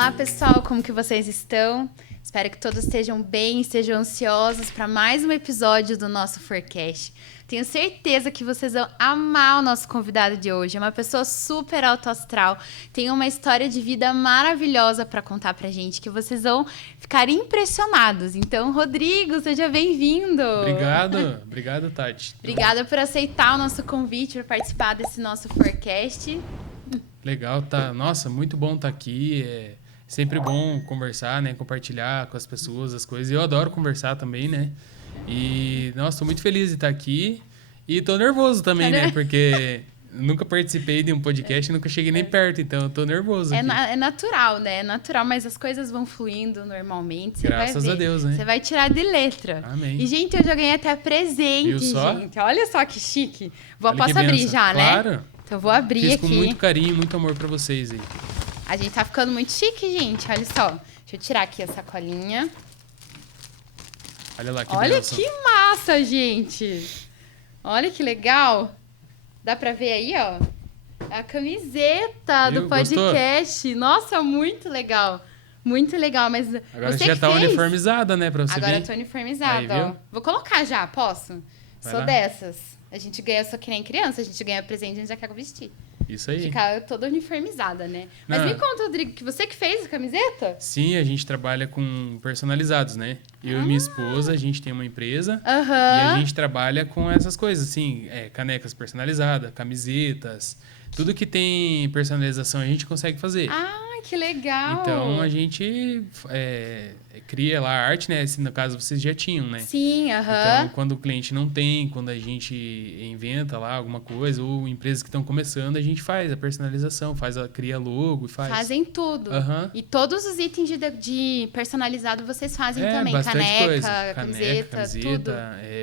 Olá, pessoal, como que vocês estão? Espero que todos estejam bem, estejam ansiosos para mais um episódio do nosso Forecast. Tenho certeza que vocês vão amar o nosso convidado de hoje. É uma pessoa super alto astral, tem uma história de vida maravilhosa para contar pra gente, que vocês vão ficar impressionados. Então, Rodrigo, seja bem-vindo! Obrigado, Tati. Obrigada por aceitar o nosso convite para participar desse nosso Forecast. Legal, tá. Nossa, muito bom estar aqui. É sempre bom conversar, né? Compartilhar com as pessoas as coisas. Eu adoro conversar também, né? E, nossa, tô muito feliz de estar aqui. E tô nervoso também, né? Porque nunca participei de um podcast, nunca cheguei nem perto, então eu tô nervoso aqui. É natural, né? É natural, mas as coisas vão fluindo normalmente. Você Graças vai a ver. Deus, né? Você vai tirar de letra. Amém. E, gente, eu já ganhei até presente, Viu só? gente. Olha só que chique. Olha que Posso abrir benção. já, né? Claro. Então eu vou abrir Fiz aqui. com muito carinho, muito amor pra vocês aí. A gente tá ficando muito chique, gente. Olha só. Deixa eu tirar aqui a sacolinha. Olha lá que Olha benção. que massa, gente. Olha que legal. Dá pra ver aí, ó. A camiseta Viu? do podcast. Nossa, muito legal. Muito legal, mas Agora você já que tá fez? uniformizada, né? Pra você Agora ver. eu tô uniformizada, Aí, ó. viu? Vou colocar já, posso? Vai Sou lá. dessas. A gente ganha só que nem criança, a gente ganha presente, a gente já quer vestir. Isso aí. Ficar toda uniformizada, né? Mas Não. me conta, Rodrigo, que você que fez a camiseta? Sim, a gente trabalha com personalizados, né? Eu e minha esposa, a gente tem uma empresa e a Aham. gente trabalha com essas coisas, assim, canecas personalizadas, camisetas, tudo que tem personalização a gente consegue fazer. Ah, que legal. Então a gente cria lá a arte, né? Se no caso vocês já tinham, né? Sim, Então, aham. quando o cliente não tem, quando a gente inventa lá alguma coisa, ou empresas que estão começando, a gente faz a personalização, cria logo e faz. Fazem tudo. Aham. E todos os itens de personalizado vocês fazem também. Bastante Caneca, coisa. camiseta, tudo.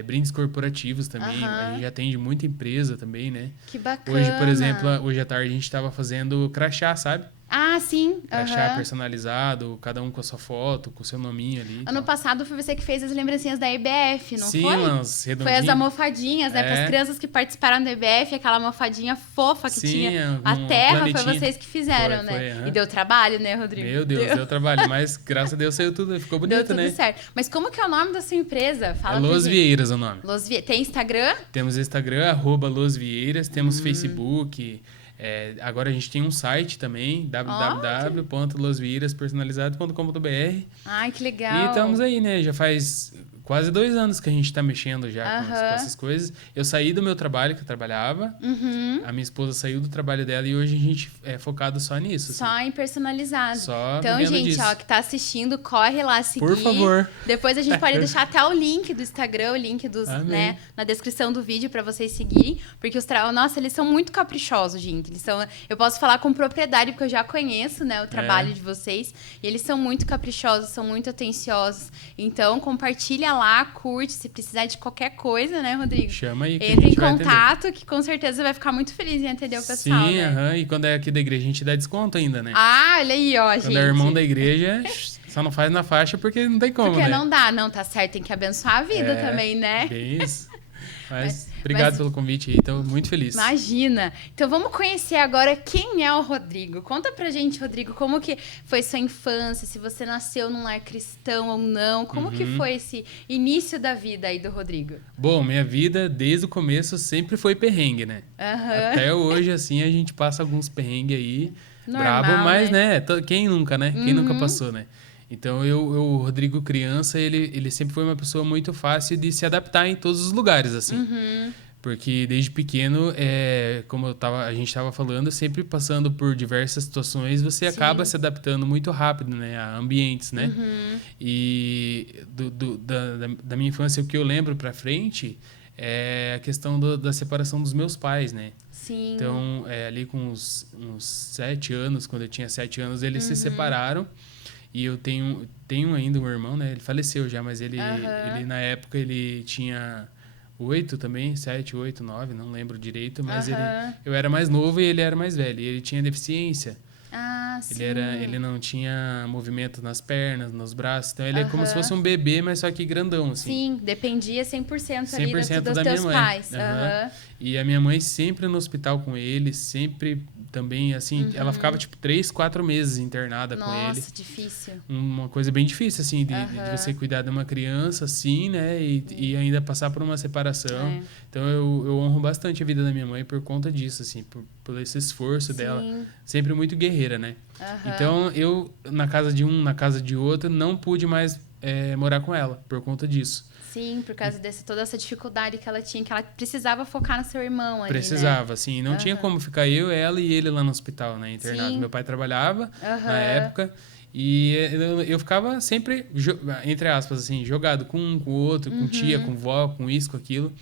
Brindes corporativos também. Aham. A gente atende muita empresa também, né? Que bacana. Hoje, por exemplo, hoje à tarde a gente estava fazendo crachá, sabe? Ah, sim. Crachá aham. personalizado, cada um com a sua foto, com o seu nominho ali. e Ano tal. passado foi você que fez as lembrancinhas da EBF, não Sim, foi? umas Foi as redondinhas. almofadinhas, né? Para as É. crianças que participaram da EBF, aquela almofadinha fofa que Sim, tinha a um terra, foi planetinha. vocês que fizeram, Foi, né? aham. E deu trabalho, né, Rodrigo? Meu Deus, deu trabalho, mas graças a Deus saiu tudo, ficou Deu bonito, tudo né? certo. Mas como que é o nome da sua empresa? Fala É pra Los gente. Vieiras o nome. Tem Instagram? Temos Instagram, @Los Vieiras, temos Facebook. Agora a gente tem um site também, www.losvieiraspersonalizado.com.br. Ai, que legal. E estamos aí, né? Já faz quase 2 anos que a gente tá mexendo já com Aham. essas coisas. Eu saí do meu trabalho, que eu trabalhava. Uhum. A minha esposa saiu do trabalho dela e hoje a gente é focado só nisso. assim. Só em personalizado. Só Então, vivendo gente, disso. ó, que tá assistindo, corre lá seguir. Por favor. Depois a gente pode deixar até o link do Instagram, o link dos, Amém. né, na descrição do vídeo pra vocês seguirem, porque nossa, eles são muito caprichosos, gente. Eu posso falar com propriedade porque eu já conheço, né, o trabalho de vocês, e eles são muito caprichosos, são muito atenciosos. Então, compartilha lá, curte, se precisar de qualquer coisa, né, Rodrigo? Chama aí que a Entre em gente vai atender. contato, que com certeza vai ficar muito feliz em atender o pessoal, Sim, né? aham. E quando é aqui da igreja, a gente dá desconto ainda, né? Ah, olha aí, ó, gente. Quando é irmão da igreja, só não faz na faixa porque não tem como, Porque né? não dá, não, tá certo, tem que abençoar a vida É, também, né? Bem isso. Mas obrigado pelo convite aí, tô muito feliz. Imagina! Então vamos conhecer agora quem é o Rodrigo. Conta pra gente, Rodrigo, como que foi sua infância, se você nasceu num lar cristão ou não, como que foi esse início da vida aí do Rodrigo? Bom, minha vida, desde o começo, sempre foi perrengue, né? Aham. Até hoje, assim, a gente passa alguns perrengues aí, Normal, brabo, mas, né? quem nunca, né? Quem nunca passou, né? Então, o Rodrigo criança, ele sempre foi uma pessoa muito fácil de se adaptar em todos os lugares, assim. Uhum. Porque desde pequeno, como a gente estava falando, sempre passando por diversas situações, você acaba se adaptando muito rápido, né, a ambientes, né? E da minha infância, o que eu lembro para frente é a questão da separação dos meus pais, né? Sim. Então, ali com uns 7 anos, quando eu tinha 7 anos, eles se separaram. E eu tenho ainda um irmão, né? Ele faleceu já, mas ele na época ele tinha 8 também, 7, 8, 9, não lembro direito, mas eu era mais novo e ele era mais velho. E ele tinha deficiência. Ah, sim. Ele não tinha movimento nas pernas, nos braços. Então, ele é como se fosse um bebê, mas só que grandão, assim. Sim, dependia 100% ali 100% dos da teus minha mãe. pais. Aham. E a minha mãe sempre no hospital com ele, sempre também, assim, ela ficava, tipo, 3, 4 meses internada com ele. Nossa, difícil. Uma coisa bem difícil, assim, de você cuidar de uma criança, assim, né? E ainda passar por uma separação. É. Então, eu honro bastante a vida da minha mãe por conta disso, assim, por esse esforço dela. Sempre muito guerreira, né? Então, eu, na casa de um, na casa de outro, não pude mais morar com ela por conta disso. Sim, por causa toda essa dificuldade que ela tinha, que ela precisava focar no seu irmão ali, Precisava, né? assim. Não tinha como ficar eu, ela e ele lá no hospital, né? Internado. Sim. Meu pai trabalhava na época e eu ficava sempre, entre aspas, assim, jogado com um, com o outro, com tia, com vó, com isso, com aquilo.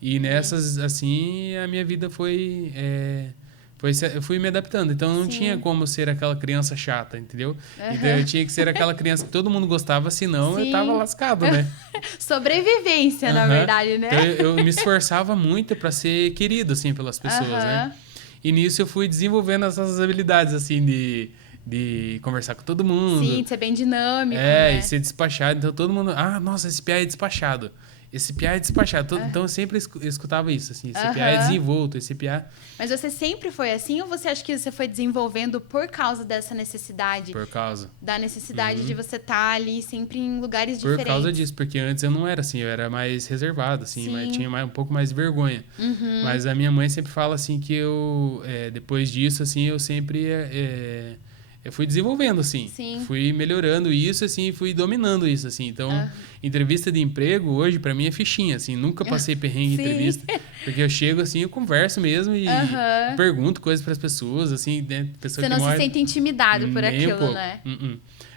E nessas, assim, a minha vida foi... eu fui me adaptando. Então, não tinha como ser aquela criança chata, entendeu? Então, eu tinha que ser aquela criança que todo mundo gostava, senão eu tava lascado, né? Sobrevivência, na verdade, né? Então, eu me esforçava muito para ser querido, assim, pelas pessoas, né? E nisso eu fui desenvolvendo essas habilidades, assim, de conversar com todo mundo. Sim, de ser bem dinâmico, né? E ser despachado. Então, todo mundo... Ah, nossa, esse piá é despachado. Esse piá é despachado. Então, eu sempre escutava isso, assim. Esse piá é desenvolto, esse piá... Mas você sempre foi assim ou você acha que você foi desenvolvendo por causa dessa necessidade? Por causa. Da necessidade de você estar ali sempre em lugares diferentes? Por causa disso, porque antes eu não era assim. Eu era mais reservado, assim. Mas tinha um pouco mais de vergonha. Mas a minha mãe sempre fala, assim, que eu... depois disso, assim, eu sempre... eu fui desenvolvendo, assim. Sim. Fui melhorando isso, assim, fui dominando isso, assim. Então, entrevista de emprego, hoje, pra mim, é fichinha, assim. Nunca passei perrengue em entrevista. Porque eu chego, assim, eu converso mesmo e pergunto coisas pras pessoas, assim, né? Você não se sente intimidado por aquilo, né?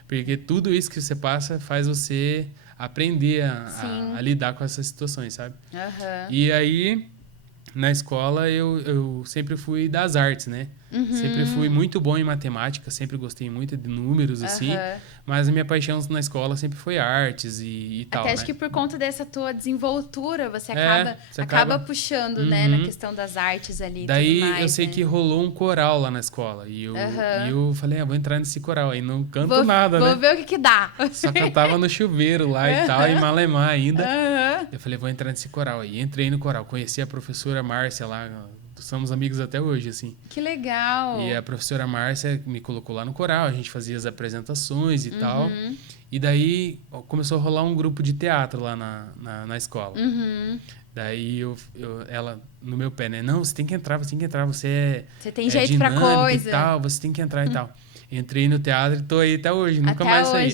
Porque tudo isso que você passa faz você aprender a lidar com essas situações, sabe? E aí, na escola, eu sempre fui das artes, né? Sempre fui muito bom em matemática, sempre gostei muito de números, assim. Mas a minha paixão na escola sempre foi artes e tal, Até acho né? que por conta dessa tua desenvoltura, você você acaba puxando, né? Na questão das artes ali. Daí tudo mais, eu sei né? que rolou um coral lá na escola. E eu falei, vou entrar nesse coral. Aí não canto nada, né? Vou ver o que dá. Só cantava no chuveiro lá e tal, em Malemar ainda. Eu falei, vou entrar nesse coral. Aí entrei no coral. Conheci a professora Márcia lá. Somos amigos até hoje, assim. Que legal! E a professora Márcia me colocou lá no coral, a gente fazia as apresentações e tal. E daí começou a rolar um grupo de teatro lá na escola. Daí ela no meu pé, né? Não, você tem que entrar, você tem jeito pra coisa. E tal, você tem que entrar e tal. Entrei no teatro e tô aí até hoje, nunca mais saí.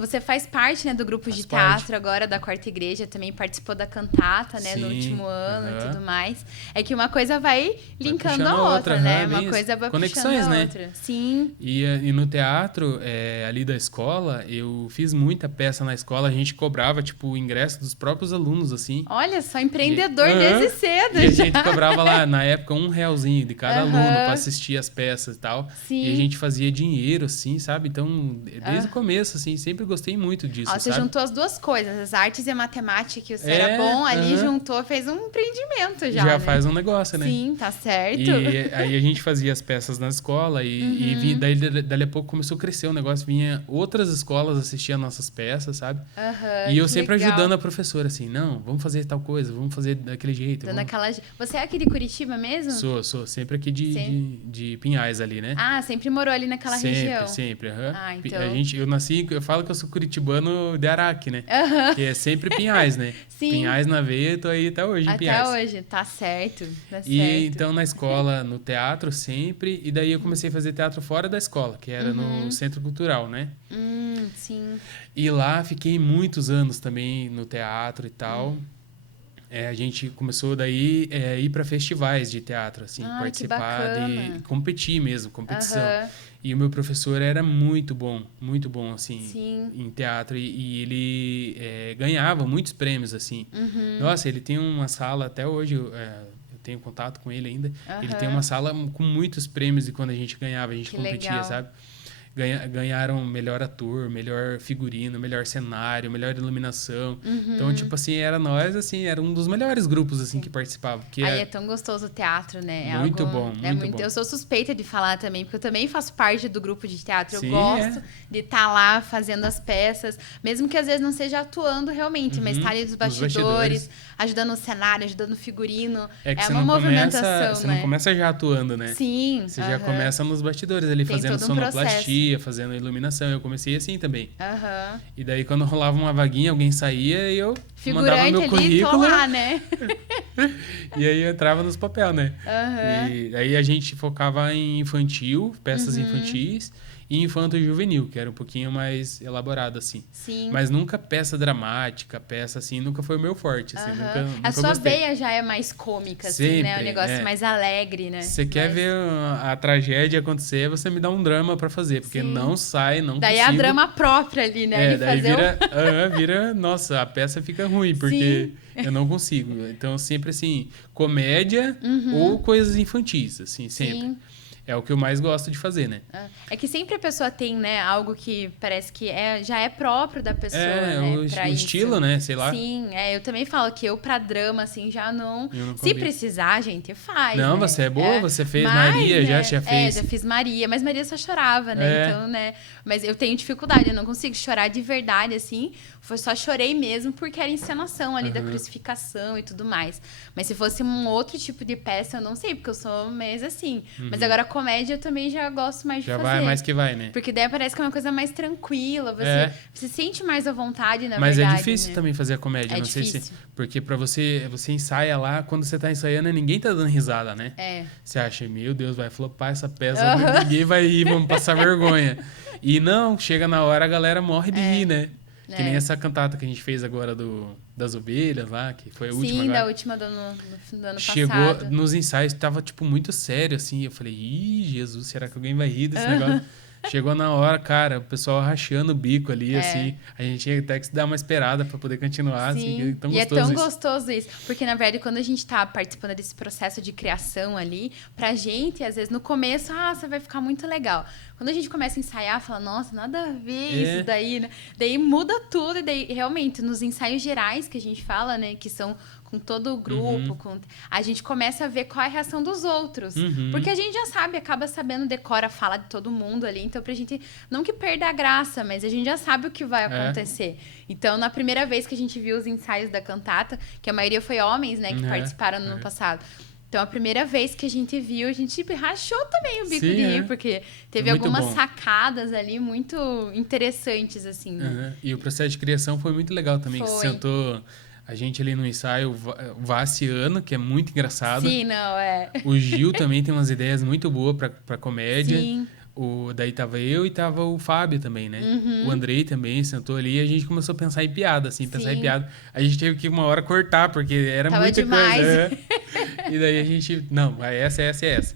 Você faz parte, né, do grupo de teatro agora da Quarta Igreja, também participou da cantata, né, no último ano e tudo mais. É que uma coisa vai linkando a outra, né? Uma coisa vai conexões, puxando a né? outra. Sim. E no teatro, ali da escola, eu fiz muita peça na escola, a gente cobrava, tipo, o ingresso dos próprios alunos, assim. Olha, só empreendedor desde cedo. E a gente cobrava lá, na época, R$1 de cada aluno pra assistir as peças e tal. Sim. E a gente fazia dinheiro, assim, sabe? Então, desde o começo, assim, sempre gostei muito disso, Você sabe? juntou as duas coisas, as artes e a matemática, que você era bom ali, juntou, fez um empreendimento já, né? Faz um negócio, né? Sim, tá certo. E aí a gente fazia as peças na escola e daí a pouco começou a crescer o negócio, vinha outras escolas assistir as nossas peças, sabe? E eu sempre ajudando a professora, assim, não, vamos fazer tal coisa, vamos fazer daquele jeito. Você é aqui de Curitiba mesmo? Sou sempre aqui de Pinhais ali, né? Ah, sempre morou ali naquela região? Sempre. Ah, então... Eu falo que eu sou curitibano de Araque, né? Que é sempre Pinhais, né? Sim. Pinhais na veia, tô aí até hoje em Pinhais. Até hoje, tá certo. E então na escola, no teatro sempre, e daí eu comecei a fazer teatro fora da escola, que era no Centro Cultural, né? Sim. E lá fiquei muitos anos também no teatro e tal. A gente começou daí a ir para festivais de teatro, assim, participar de competir mesmo, competição. E o meu professor era muito bom, assim, em teatro. E ele ganhava muitos prêmios, assim. Nossa, ele tem uma sala, até hoje eu tenho contato com ele ainda. Ele tem uma sala com muitos prêmios de quando a gente ganhava, a gente competia, sabe? ganharam melhor ator, melhor figurino, melhor cenário, melhor iluminação. Então, tipo assim, era nós, assim, era um dos melhores grupos, assim, que participavam. Que Aí é tão gostoso o teatro, né? Muito bom, muito bom. Eu sou suspeita de falar também, porque eu também faço parte do grupo de teatro. Sim, eu gosto de estar lá fazendo as peças, mesmo que às vezes não seja atuando realmente, mas estar ali nos bastidores, ajudando o cenário, ajudando o figurino. É que uma movimentação, você né? não começa já atuando, né? Sim. Você já começa nos bastidores ali, fazendo sonoplastia, fazendo iluminação. Eu comecei assim também. E daí, quando rolava uma vaguinha, alguém saía e eu mandava meu currículo. Lá, né? E aí eu entrava nos papéis, né? E aí a gente focava em infantil, peças infantis, e infanto-juvenil, que era um pouquinho mais elaborado, assim. Sim. Mas nunca peça dramática, peça assim, nunca foi o meu forte, assim. Nunca a sua gostei. veia já é mais cômica, Sempre, assim, né? O negócio mais alegre, né? Você quer ver a tragédia acontecer, você me dá um drama pra fazer, porque não sai, não daí consigo. É a drama própria ali, né? Daí vira, nossa, a peça fica ruim, porque eu não consigo. Então, sempre assim, comédia ou coisas infantis, assim, sempre. Sim. É o que eu mais gosto de fazer, né? É que sempre a pessoa tem, né, algo que parece que já é próprio da pessoa, né? O estilo, né? Sei lá. Sim, eu também falo que eu pra drama, assim, já não... Se precisar, a gente faz, Não, né? você é boa, você fez Maria, né? já fez. Já fiz Maria, mas Maria só chorava, né? Então, né? Mas eu tenho dificuldade, eu não consigo chorar de verdade, assim. Só chorei mesmo porque era encenação ali da crucificação e tudo mais. Mas se fosse um outro tipo de peça, eu não sei, porque eu sou mais assim. Mas agora comédia eu também já gosto mais de fazer. Já vai mais que vai, né? Porque daí parece que é uma coisa mais tranquila, você sente mais à vontade, na verdade. Mas é difícil também fazer a comédia, não difícil. Sei se... Porque pra você ensaia lá, quando você tá ensaiando, ninguém tá dando risada, né? Você acha, meu Deus, vai flopar essa peça, ninguém vai rir, vamos passar vergonha. E não, chega na hora, a galera morre de rir, né? Que nem essa cantata que a gente fez agora das ovelhas lá, que foi a última agora. Da última do ano Chegou passado. nos ensaios, tava, tipo, muito sério, assim. Eu falei, Jesus, será que alguém vai rir desse negócio? Chegou na hora, cara, o pessoal rachando o bico ali, assim. A gente tinha até que dar uma esperada pra poder continuar, assim. Tão e gostoso é tão gostoso isso. Porque, na verdade, quando a gente tá participando desse processo de criação ali, pra gente, às vezes, no começo, você vai ficar muito legal. Quando a gente começa a ensaiar, fala, nossa, nada a ver isso daí, né? Daí muda tudo, e daí, realmente, nos ensaios gerais que a gente fala, né, que são com todo o grupo, a gente começa a ver qual é a reação dos outros. Porque a gente já sabe, acaba sabendo, decora a fala de todo mundo ali, então pra gente, não que perda a graça, mas a gente já sabe o que vai acontecer. Então, na primeira vez que a gente viu os ensaios da cantata, que a maioria foi homens, né, que participaram no ano passado, então, a primeira vez que a gente viu, a gente rachou também o bico de rir, porque teve algumas sacadas ali muito interessantes, assim, né? E o processo de criação foi muito legal também, que sentou a gente ali no ensaio, o Vaciano, que é muito engraçado. Sim, não, O Gil também tem umas ideias muito boas pra comédia. Sim. Daí tava eu e tava o Fábio também, né? O Andrei também sentou ali e a gente começou a pensar em piada, assim, pensar em piada. A gente teve que uma hora cortar, porque era muita coisa. E daí a gente, não, essa.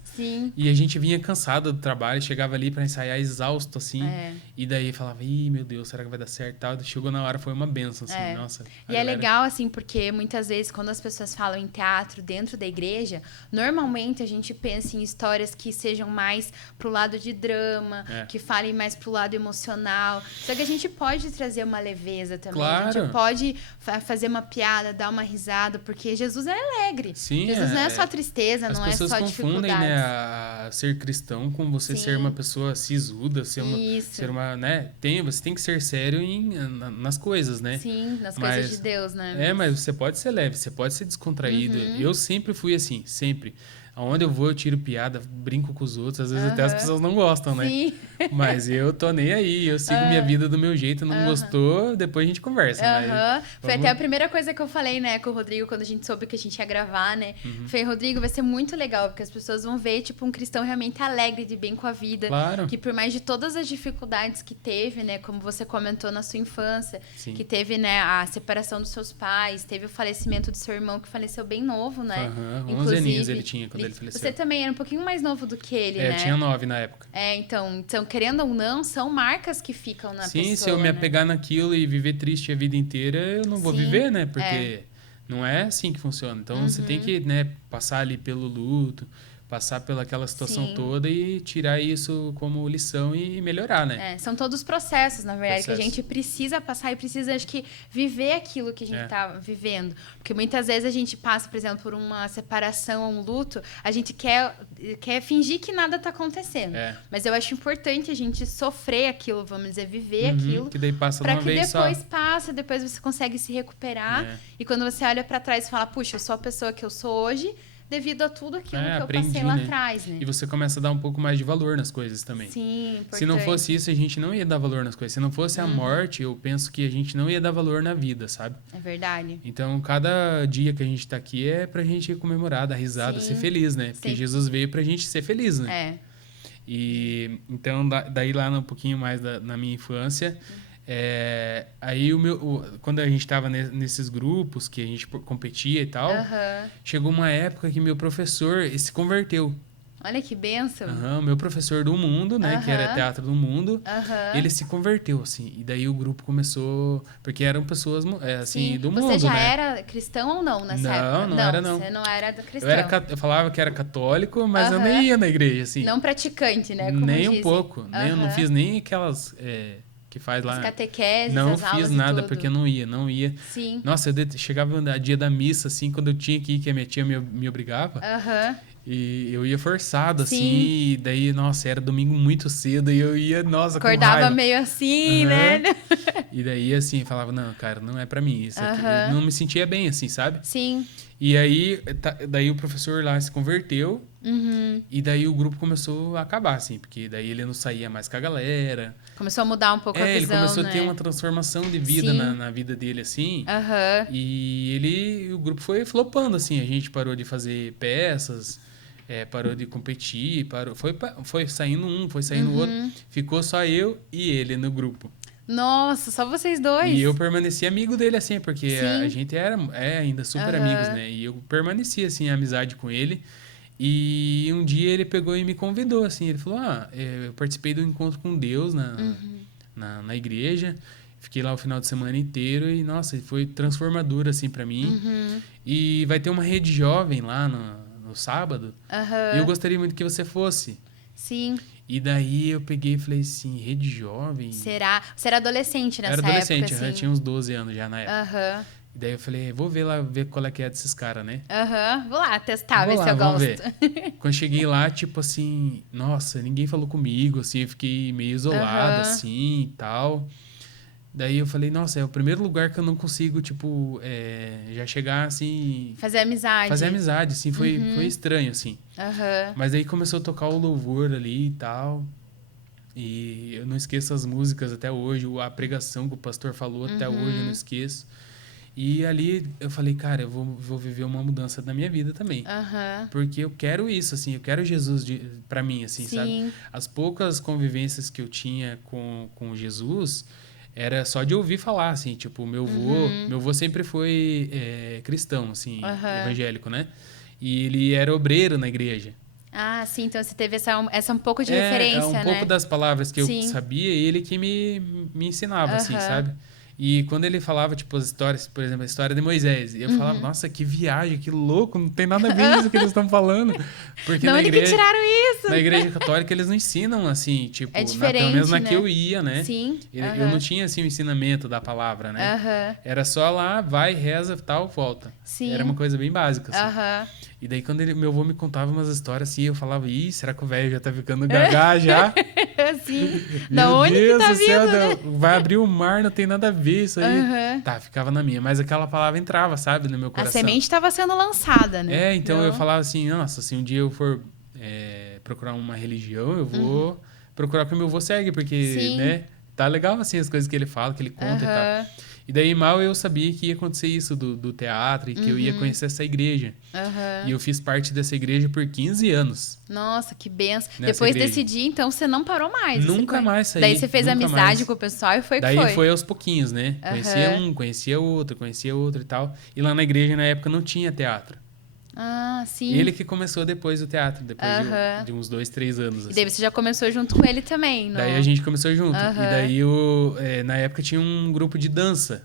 Sim. E a gente vinha cansado do trabalho, chegava ali pra ensaiar exausto, assim. E daí falava, ih, meu Deus, será que vai dar certo e tal? Chegou na hora, foi uma benção, assim, nossa. E é legal, assim, porque muitas vezes, quando as pessoas falam em teatro dentro da igreja, normalmente a gente pensa em histórias que sejam mais pro lado de drama, que falem mais pro lado emocional. Só que a gente pode trazer uma leveza também. Claro. A gente pode fazer uma piada, dar uma risada, porque Jesus é alegre. Sim, Jesus não é só tristeza, não é só dificuldades. As pessoas confundem, né, a ser cristão com você ser uma pessoa sisuda, ser uma, né? Você tem que ser sério nas coisas, né? Sim, nas coisas de Deus, né? Mas você pode ser leve, você pode ser descontraído. Eu sempre fui assim, sempre. Aonde eu vou, eu tiro piada, brinco com os outros. Às vezes até as pessoas não gostam, né? Sim. Mas eu tô nem aí. Eu sigo minha vida do meu jeito. Não gostou, depois a gente conversa. Mas foi até a primeira coisa que eu falei, né, com o Rodrigo, quando a gente soube que a gente ia gravar, né? Falei, Rodrigo, vai ser muito legal, porque as pessoas vão ver, tipo, um cristão realmente alegre, de bem com a vida. Claro. Que por mais de todas as dificuldades que teve, né, como você comentou na sua infância, que teve, né, a separação dos seus pais, teve o falecimento do seu irmão, que faleceu bem novo, né? 11 aninhos ele tinha quando ele faleceu. Você também era um pouquinho mais novo do que ele, né? Eu tinha 9 na época. Então, querendo ou não, são marcas que ficam na pessoa. Sim, se eu me apegar naquilo e viver triste a vida inteira, eu não vou viver, né? Porque não é assim que funciona. Então, você tem que, né, passar ali pelo luto, passar pelaquela situação Sim. toda e tirar isso como lição e melhorar, né? São todos processos, na verdade, que a Processo. gente precisa passar e precisa, acho que, viver aquilo que a gente tá vivendo. Porque muitas vezes a gente passa, por exemplo, por uma separação ou um luto, a gente quer fingir que nada tá acontecendo. Mas eu acho importante a gente sofrer aquilo, vamos dizer, viver aquilo. Que daí passa de Pra uma que vez depois só. passa, depois você consegue se recuperar. E quando você olha pra trás e fala, puxa, eu sou a pessoa que eu sou hoje, devido a tudo aquilo que eu aprendi, passei lá né? atrás, né? E você começa a dar um pouco mais de valor nas coisas também. Sim, importante. Se não fosse isso, a gente não ia dar valor nas coisas. Se não fosse a morte, eu penso que a gente não ia dar valor na vida, sabe? É verdade. Então, cada dia que a gente tá aqui é pra gente comemorar, dar risada, Sim. ser feliz, né? Porque Sim. Jesus veio pra gente ser feliz, né? E então, daí lá um pouquinho mais na minha infância, aí quando a gente tava nesses grupos que a gente competia e tal, chegou uma época que meu professor se converteu. Olha que bênção. Meu professor do mundo, né? Que era teatro do mundo. Ele se converteu, assim. E daí o grupo começou... Porque eram pessoas, assim, do mundo, né? Você já era cristão ou não nessa época? Não era, não. Você não era cristão. Eu falava que era católico, mas eu nem ia na igreja, assim. Não praticante, né? Como nem dizem. um pouco. Eu não fiz nem aquelas... que faz lá. As catequeses, não as aulas fiz nada, e tudo. porque eu não ia. Sim. Nossa, chegava no dia da missa, assim, quando eu tinha que ir, que a minha tia me obrigava. E eu ia forçado, Sim. assim, e daí, nossa, era domingo muito cedo, e eu ia, nossa, Acordava com raiva. meio assim, né? E daí, assim, falava, não, cara, não é pra mim isso aqui. Eu não me sentia bem, assim, sabe? Sim. E aí, daí o professor lá se converteu, e daí o grupo começou a acabar, assim, porque daí ele não saía mais com a galera. Começou a mudar um pouco a visão, ele começou né? a ter uma transformação de vida na vida dele, assim. E o grupo foi flopando, assim, a gente parou de fazer peças, parou de competir, foi saindo um, foi saindo outro. Ficou só eu e ele no grupo. Nossa, só vocês dois? E eu permaneci amigo dele, assim, porque Sim. a gente é ainda super amigos, né? E eu permaneci, assim, em amizade com ele. E um dia ele pegou e me convidou, assim. Ele falou, eu participei do encontro com Deus na igreja. Fiquei lá o final de semana inteiro e, nossa, foi transformador, assim, pra mim. E vai ter uma rede jovem lá no sábado. E eu gostaria muito que você fosse. Sim. E daí eu peguei e falei assim, rede jovem... Será? Você era adolescente nessa época, Era adolescente, assim? eu tinha uns 12 anos já na época. E daí eu falei, vou ver qual é que é desses caras, né? Vou lá testar, Vou ver lá, se eu vamos gosto. ver. Quando cheguei lá, tipo assim, nossa, ninguém falou comigo, assim, eu fiquei meio isolado, assim, e tal. Daí eu falei, nossa, é o primeiro lugar que eu não consigo, tipo, já chegar, assim... Fazer amizade. Fazer amizade, assim, foi estranho, assim. Mas aí começou a tocar o louvor ali e tal. E eu não esqueço as músicas até hoje, a pregação que o pastor falou até hoje eu não esqueço. E ali eu falei, cara, eu vou viver uma mudança na minha vida também. Porque eu quero isso, assim, eu quero Jesus pra mim, assim, sabe? As poucas convivências que eu tinha com Jesus era só de ouvir falar, assim, tipo, meu avô sempre foi cristão, assim, evangélico, né? E ele era obreiro na igreja. Ah, sim, então você teve essa um pouco de referência, um né? pouco das palavras que eu sabia, ele que me ensinava, assim, sabe? E quando ele falava, tipo, as histórias, por exemplo, a história de Moisés, eu falava, nossa, que viagem, que louco, não tem nada a ver isso que eles estão falando. Porque de onde que tiraram isso? Na igreja católica eles não ensinam, assim, tipo, diferente, pelo menos na né? que eu ia, né? Sim. Eu não tinha, assim, o ensinamento da palavra, né? Era só lá, vai, reza, tal, volta. Sim. Era uma coisa bem básica, assim. E daí, quando meu avô me contava umas histórias assim, eu falava, será que o velho já tá ficando gagá já? Sim. Da onde Deus que tá do céu, vindo, né? Vai abrir o mar, não tem nada a ver isso aí. Tá, ficava na minha. Mas aquela palavra entrava, sabe, no meu coração. A semente estava sendo lançada, né? Então eu falava assim, nossa, se um dia eu for procurar uma religião, eu vou procurar que o meu avô segue, porque, né, tá legal, assim, as coisas que ele fala, que ele conta e tal. E daí mal eu sabia que ia acontecer isso do teatro e que eu ia conhecer essa igreja. E eu fiz parte dessa igreja por 15 anos. Nossa, que benção. Depois desse dia, então, você não parou mais. Nunca mais saí. Daí você fez amizade com o pessoal e foi que foi. Daí foi aos pouquinhos, né? Conhecia outro e tal. E lá na igreja, na época, não tinha teatro. Ah, sim. Ele que começou depois o teatro, depois de uns 2, 3 anos. Assim. E daí você já começou junto com ele também, não? Daí a gente começou junto. E daí, na época, tinha um grupo de dança.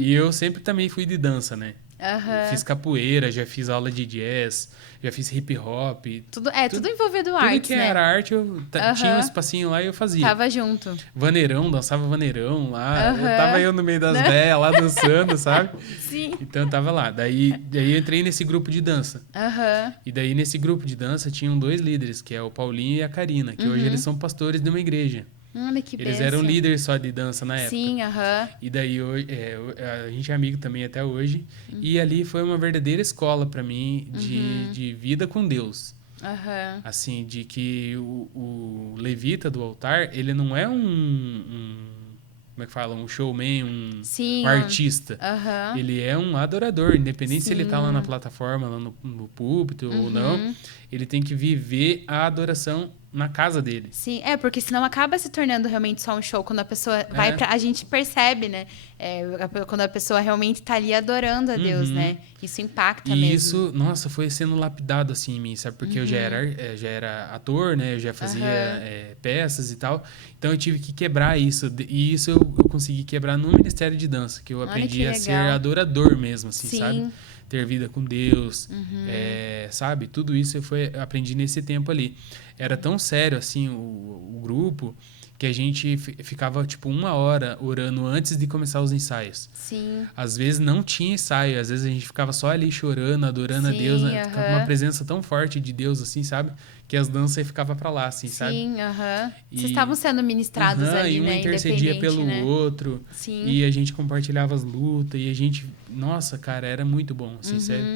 E eu sempre também fui de dança, né? Aham. Fiz capoeira, já fiz aula de jazz, já fiz hip hop. Tudo envolvido Tudo artes, que né? era arte, eu tinha Aham. uns passinhos lá e eu fazia. Tava junto. Vaneirão, dançava vaneirão lá. Aham. Tava eu no meio das velhas lá dançando, sabe? Sim. Então eu tava lá. Daí eu entrei nesse grupo de dança. Aham. E daí nesse grupo de dança tinham 2 líderes, que é o Paulinho e a Karina, que hoje eles são pastores de uma igreja. Olha que Eles bênção. eram líderes só de dança na época. Sim, aham. E daí a gente é amigo também até hoje. E ali foi uma verdadeira escola pra mim de vida com Deus. Aham. Assim, de que o levita do altar, ele não é como é que fala? Um showman, Sim. um artista. Aham. Ele é um adorador, independente se ele tá lá Sim. na plataforma, lá no púlpito ou não. Ele tem que viver a adoração na casa dele. Sim, porque senão acaba se tornando realmente só um show. Quando a pessoa vai pra... A gente percebe, né? Quando a pessoa realmente tá ali adorando a Deus, né? Isso impacta E mesmo. isso, nossa, foi sendo lapidado assim em mim, sabe? Porque eu já era ator, né? Eu já fazia peças e tal. Então eu tive que quebrar isso. E isso eu consegui quebrar no Ministério de Dança, que eu Olha aprendi que a ser legal. adorador mesmo, assim, Sim. sabe? Ter vida com Deus, sabe? Tudo isso eu aprendi nesse tempo ali. Era tão sério, assim, o grupo, que a gente ficava, tipo, 1 hora orando antes de começar os ensaios. Sim. Às vezes não tinha ensaio, às vezes a gente ficava só ali chorando, adorando a Deus, né? Ficava uma presença tão forte de Deus, assim, sabe? Que as danças ficavam pra lá, assim, sabe? Sim, aham. E- Vocês estavam sendo ministrados ali, e um né? intercedia Independente, pelo né? outro. Sim. E a gente compartilhava as lutas. E a gente... Nossa, cara, era muito bom, assim, sério.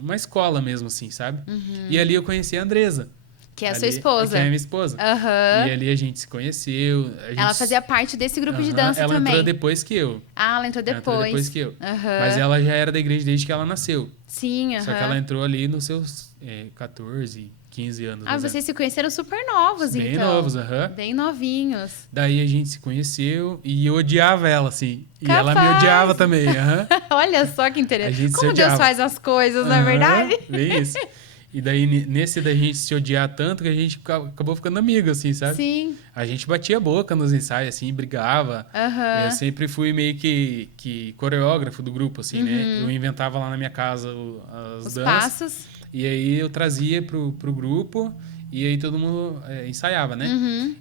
Uma escola mesmo, assim, sabe? E ali eu conheci a Andresa. Que é a Ali- sua esposa. Que é a minha esposa. Aham. E ali a gente se conheceu. Ela fazia parte desse grupo de Aham, dança ela também. entrou depois que eu. Ah, ela entrou Ela entrou depois. depois que eu. Aham. Mas ela já era da igreja desde que ela nasceu. Sim, aham. Só que ela entrou ali nos seus 14, 15 anos. Ah, mais ou vocês se conheceram super novos, Bem então. novos, aham. Bem novinhos. Daí a gente se conheceu e eu odiava ela, assim. E ela me Capaz. odiava também, aham. Olha só que A interessante. gente se Como Deus odiava. faz as coisas, não é Aham, verdade? Bem isso. E daí, nesse da gente se odiar tanto que a gente acabou ficando amigo, assim, sabe? Sim. A gente batia a boca nos ensaios, assim, brigava. Aham. Eu sempre fui meio que coreógrafo do grupo, assim, né? Eu inventava lá na minha casa as Os danças. passos. E aí eu trazia pro grupo e aí todo mundo ensaiava, né?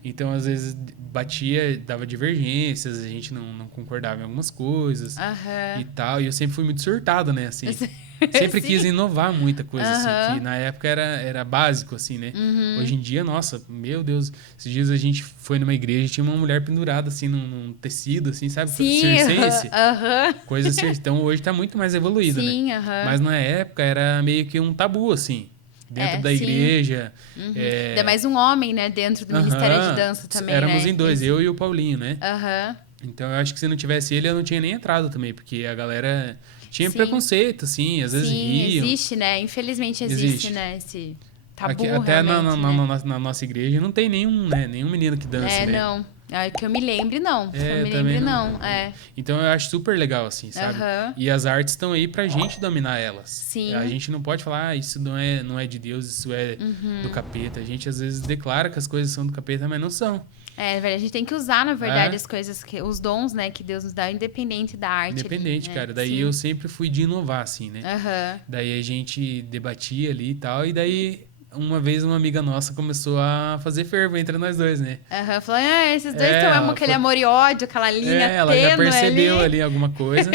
Então, às vezes, batia, dava divergências, a gente não concordava em algumas coisas Aham. e tal. E eu sempre fui muito surtado, né? Assim, sempre Sim. quis inovar muita coisa, assim, Aham. que na época era básico, assim, né? Hoje em dia, nossa, meu Deus, esses dias a gente foi numa igreja e tinha uma mulher pendurada, assim, num tecido, assim, sabe? Sim. Circense. Aham. Coisa assim. Então, hoje tá muito mais evoluído, né? Sim, aham. Mas na época era meio que um tabu, assim. Dentro da sim. igreja. Ainda mais um homem, né? Dentro do Ministério de Dança também, Éramos né? em 2, eu e o Paulinho, né? Aham. Então eu acho que se não tivesse ele, eu não tinha nem entrado também, porque a galera tinha Sim. preconceito, assim, às vezes Sim, riam. existe, né? Infelizmente existe, Existe. né? Esse tabu, Aqui, até realmente, né? na nossa igreja não tem nenhum menino que dança, né? Não. Que eu me lembre, não. Que eu me também lembre, não. não. É. Então eu acho super legal, assim, sabe? Aham. E as artes estão aí pra gente dominar elas. Sim. A gente não pode falar, isso não é de Deus, isso é do capeta. A gente às vezes declara que as coisas são do capeta, mas não são. Na verdade, a gente tem que usar, na verdade, as coisas, os dons, né, que Deus nos dá, independente da arte. Independente, ali, né? cara. Daí Sim. eu sempre fui de inovar, assim, né? Aham. Daí a gente debatia ali e tal, e daí uma vez uma amiga nossa começou a fazer fervo entre nós dois, né? Aham. Falou, esses dois É, estão ela aquele foi- amor e ódio, aquela linha Ela já tênue percebeu ali alguma coisa.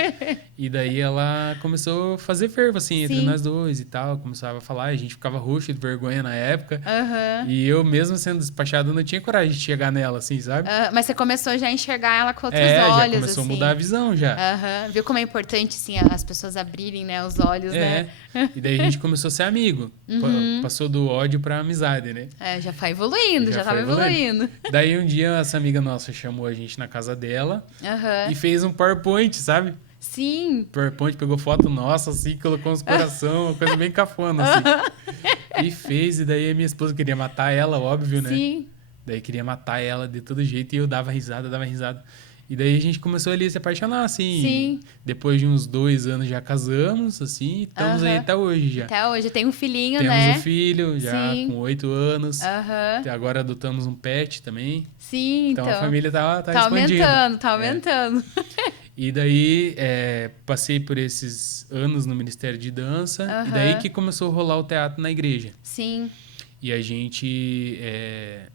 E daí ela começou a fazer fervo, assim, entre Sim. nós dois e tal. Começava a falar, a gente ficava roxo de vergonha na época. Aham. E eu, mesmo sendo despachado, não tinha coragem de chegar nela, assim, sabe? Mas você começou já a enxergar ela com outros já olhos, começou assim. a mudar a visão já. Aham. Viu como é importante, assim, as pessoas abrirem, né, os olhos, né? E daí a gente começou a ser amigo. Passou do ódio pra amizade, né? Já foi evoluindo, já tava foi evoluindo. evoluindo. Daí um dia essa amiga nossa chamou a gente na casa dela Aham. e fez um PowerPoint, sabe? Sim. PowerPoint, pegou foto nossa, assim, colocou uns coração, uma coisa bem cafona, assim. E fez, e daí a minha esposa queria matar ela, óbvio, né? Sim. Daí queria matar ela de todo jeito e eu dava risada, dava risada. E daí a gente começou ali a se apaixonar, assim. Sim. Depois de uns 2 anos já casamos, assim, e estamos aí Aham. até hoje já. Até hoje. Tem um filhinho, Temos né? um filho já Sim. com 8 anos. Aham. Até agora adotamos um pet também. Sim, Então, então. a família tá Tá expandida. aumentando, tá aumentando. E daí, passei por esses anos no Ministério de Dança. E daí que começou a rolar o teatro na igreja. Sim. E a gente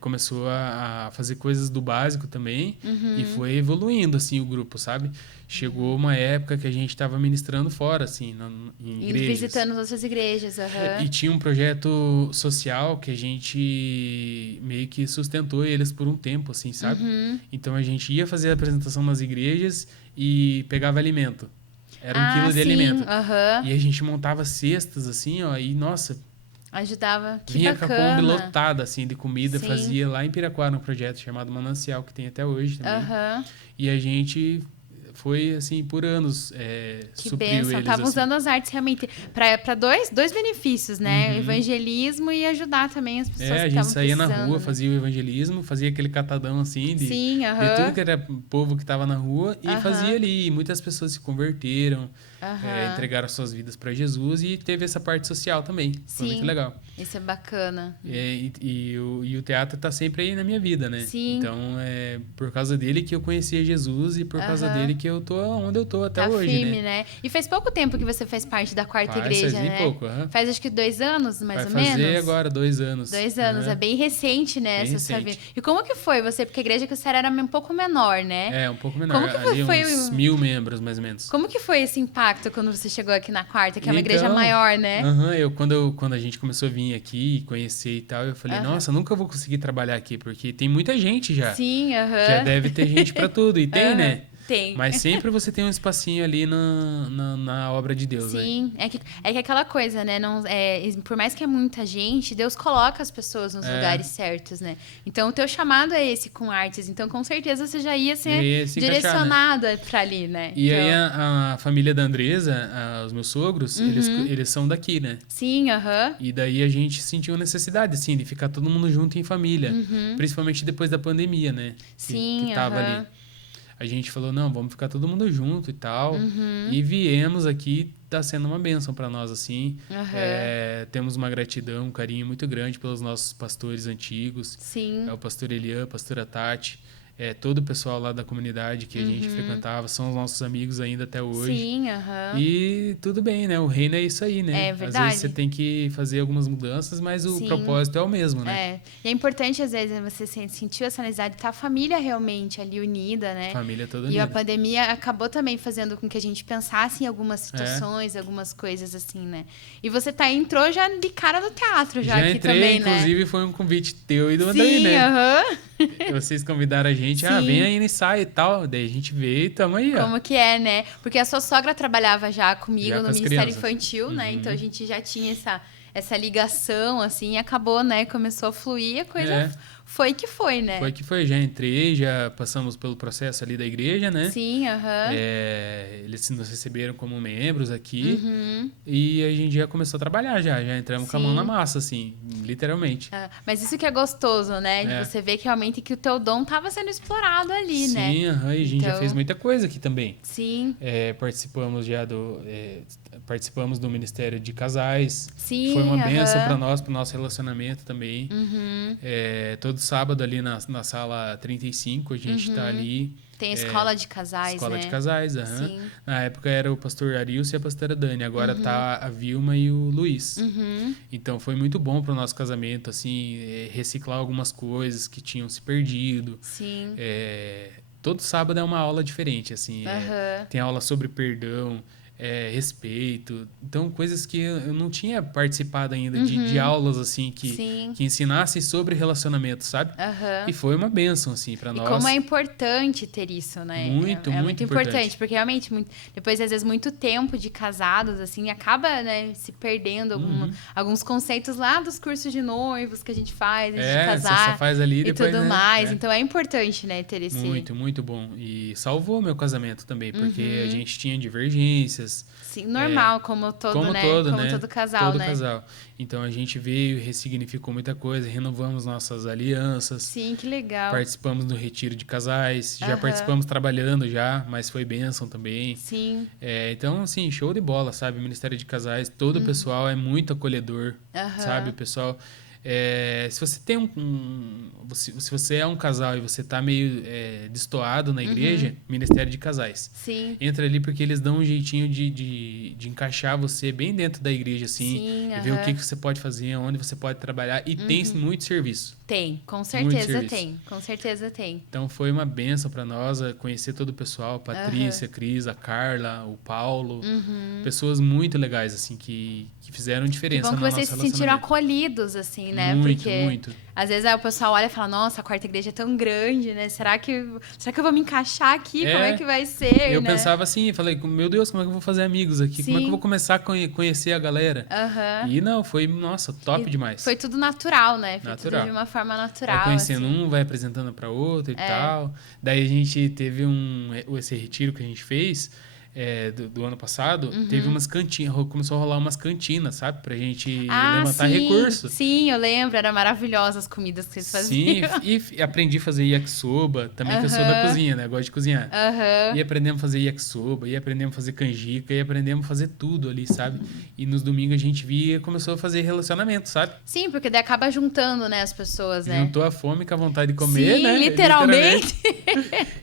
começou a fazer coisas do básico também. E foi evoluindo, assim, o grupo, sabe? Chegou uma época que a gente estava ministrando fora, assim, em Indo igrejas. visitando as outras igrejas. E tinha um projeto social que a gente meio que sustentou eles por um tempo, assim, sabe? Então a gente ia fazer a apresentação nas igrejas e pegava alimento. Era 1 quilo de alimento. E a gente montava cestas, assim, ó, e nossa, ajudava. Que vinha bacana. com a Kombi lotada, assim, de comida. Sim. Fazia lá em Piraquara um projeto chamado Manancial, que tem até hoje também. E a gente foi, assim, por anos, que supriu bênção. eles, Estavam assim. usando as artes realmente para dois benefícios, né? O evangelismo e ajudar também as pessoas que a estavam gente saía na precisando, rua, né? fazia o evangelismo, fazia aquele catadão, assim, de tudo que era povo que estava na rua e fazia ali. E muitas pessoas se converteram, entregaram suas vidas para Jesus e teve essa parte social também. Foi muito legal. Isso é bacana. E o teatro tá sempre aí na minha vida, né? Sim. Então, é por causa dele que eu conhecia Jesus e por causa dele que eu tô onde eu tô até tá hoje, firme, né? E faz pouco tempo que você faz parte da Quarta Igreja, faz né? pouco, Faz acho que 2 anos, mais ou Vai menos? fazer agora 2 anos. 2 anos, é bem recente, né? Bem essa sua recente. vida. E como que foi você? Porque a igreja que você era um pouco menor, né? Um pouco menor. Como que Ali foi uns 1000 membros, mais ou menos. Como que foi esse impacto quando você chegou aqui na Quarta, que é uma igreja Então, maior, né? Quando a gente começou a vir aqui e conhecer e tal, eu falei, nossa, nunca vou conseguir trabalhar aqui, porque tem muita gente já. Sim, Já deve ter gente pra tudo. E tem, né? Tem. Mas sempre você tem um espacinho ali na obra de Deus, né? Sim, é que aquela coisa, né? Não, por mais que é muita gente, Deus coloca as pessoas nos lugares certos, né? Então, o teu chamado é esse com artes. Então, com certeza, você já ia ser direcionado pra ali, né? E aí, a família da Andresa, os meus sogros, eles são daqui, né? Sim, E daí a gente sentiu a necessidade, assim, de ficar todo mundo junto em família. Principalmente depois da pandemia, né? Que tava ali. A gente falou, não, vamos ficar todo mundo junto e tal. E viemos aqui, tá sendo uma bênção para nós, assim. Temos uma gratidão, um carinho muito grande pelos nossos pastores antigos. Sim. É o pastor Elian, a pastora Tati. Todo o pessoal lá da comunidade que a gente frequentava, são os nossos amigos ainda até hoje. Sim, E tudo bem, né? O reino é isso aí, né? É verdade. Às vezes você tem que fazer algumas mudanças, mas o propósito é o mesmo, né? E é importante, às vezes, você sentir essa necessidade de estar a família realmente ali unida, né? Família toda unida. unida. E a pandemia acabou também fazendo com que a gente pensasse em algumas situações, algumas coisas assim, né? E você entrou já de cara no teatro já aqui entrei, também, inclusive, foi um convite teu e do Andrei, né? Vocês convidaram a gente, vem aí no ensaio e tal. Daí a gente veio e tamo aí, ó. Como que é, né? Porque a sua sogra trabalhava já comigo no Ministério crianças. Infantil, né? Então a gente já tinha essa ligação, assim, e acabou, né? Começou a fluir, a coisa foi que foi, né? Foi que foi, já entrei, já passamos pelo processo ali da igreja, né? Sim, eles nos receberam como membros aqui e a gente já começou a trabalhar já entramos com a mão na massa, assim, literalmente. Mas isso que é gostoso, né? De você ver que realmente que o teu dom estava sendo explorado ali, né? Sim, e a gente já fez muita coisa aqui também. Sim. Participamos do Ministério de Casais. Sim, foi uma bênção para nós, pro nosso relacionamento também. Todo sábado ali na sala 35, a gente tá ali. Tem escola de casais, escola né? de casais, Sim. Na época era o pastor Arilson e a pastora Dani. Agora tá a Vilma e o Luiz. Então foi muito bom pro nosso casamento, assim, reciclar algumas coisas que tinham se perdido. Sim. Todo sábado é uma aula diferente, assim. Tem aula sobre perdão, respeito. Então, coisas que eu não tinha participado ainda de aulas, assim, que ensinassem sobre relacionamento, sabe? E foi uma bênção, assim, pra nós. E como é importante ter isso, né? Muito importante. Porque realmente, depois, às vezes, muito tempo de casados, assim, acaba, né, se perdendo alguns conceitos lá dos cursos de noivos que a gente faz, antes de casar. Você só faz ali, e depois, tudo né? mais. Então, é importante, né, ter esse... Muito bom. E salvou meu casamento também, porque a gente tinha divergências. Sim, normal, como todo, né? Como todo casal, todo né? casal. Então, a gente veio, ressignificou muita coisa, renovamos nossas alianças. Sim, que legal. Participamos do retiro de casais, já participamos trabalhando já, mas foi bênção também. Sim. Então, assim, show de bola, sabe? Ministério de Casais, todo o pessoal é muito acolhedor, sabe? O pessoal Se você tem se você é um casal e você tá meio destoado na igreja, Ministério de Casais. Sim. Entra ali porque eles dão um jeitinho de encaixar você bem dentro da igreja, assim. Sim, E ver o que você pode fazer, onde você pode trabalhar. E tem muito serviço. Tem, com Muito certeza serviço. tem. Com certeza tem. Então foi uma benção para nós conhecer todo o pessoal, a Patrícia, a Cris, a Carla, o Paulo, pessoas muito legais assim que fizeram Que diferença bom que no vocês nosso se sentiram relacionamento. acolhidos, assim, né? Muito, Porque muito. às vezes aí o pessoal olha e fala, nossa, a quarta igreja é tão grande, né? Será que eu vou me encaixar aqui? Como é que vai ser, Eu né? pensava assim, falei, meu Deus, como é que eu vou fazer amigos aqui? Como é que eu vou começar a conhecer a galera? E não, foi, nossa, top demais. Foi tudo natural, né? Foi Natural. tudo de uma forma natural. Vai conhecendo assim. vai apresentando para outro e tal. Daí a gente teve esse retiro que a gente fez do ano passado, teve umas cantinas, começou a rolar umas cantinas, sabe? Pra gente levantar sim, recursos. Sim, eu lembro, era maravilhosa as comidas que vocês faziam. Sim, e aprendi a fazer yakisoba, também que eu sou da cozinha, né? Eu gosto de cozinhar. E aprendemos a fazer yakisoba, e aprendemos a fazer canjica, e aprendemos a fazer tudo ali, sabe? E nos domingos a gente via e começou a fazer relacionamento, sabe? Sim, porque daí acaba juntando, né, as pessoas, né? Juntou a fome com a vontade de comer, Sim, né? literalmente.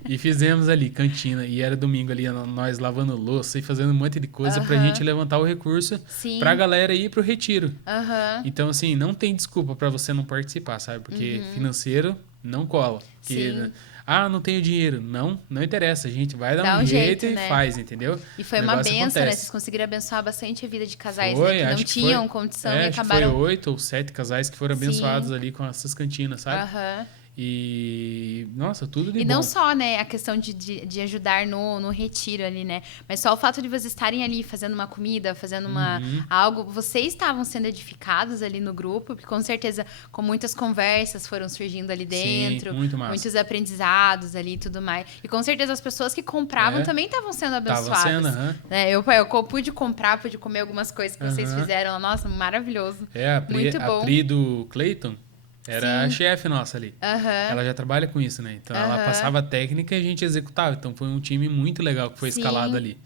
E fizemos ali, cantina. E era domingo ali, nós lavando louça e fazendo um monte de coisa pra gente levantar o recurso pra galera ir pro retiro. Então, assim, não tem desculpa pra você não participar, sabe? Porque financeiro não cola. Porque, não tenho dinheiro. Não interessa. A gente vai dar um jeito e né? faz, entendeu? E foi uma benção, né? Vocês conseguiram abençoar bastante a vida de casais, foi, né? Que não tinham condição e acabaram... Acho que foi 8 ou 7 casais que foram abençoados ali com essas cantinas, sabe? E, nossa, tudo de bom. E não só, né, a questão de ajudar no retiro ali, né? Mas só o fato de vocês estarem ali fazendo uma comida, fazendo algo, vocês estavam sendo edificados ali no grupo, porque com certeza com muitas conversas foram surgindo ali dentro. Sim, muito massa. Muitos aprendizados ali e tudo mais. E com certeza as pessoas que compravam também estavam sendo abençoadas. Estavam sendo, né? Eu pude comprar, pude comer algumas coisas que vocês fizeram. Nossa, maravilhoso. Muito bom. A Pri do Clayton era a chefe nossa ali. Ela já trabalha com isso, né? Então ela passava a técnica e a gente executava. Então foi um time muito legal que foi escalado ali.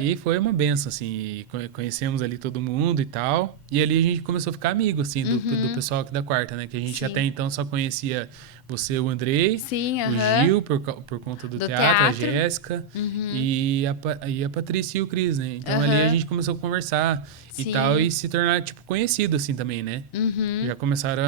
E foi uma benção, assim. Conhecemos ali todo mundo e tal. E ali a gente começou a ficar amigo, assim, do pessoal aqui da quarta, né? Que a gente até então só conhecia você, o Andrei, o Gil, por conta do teatro, a Jéssica, e a Patrícia e o Cris, né? Então ali a gente começou a conversar e tal, e se tornar, tipo, conhecido, assim, também, né? Já começaram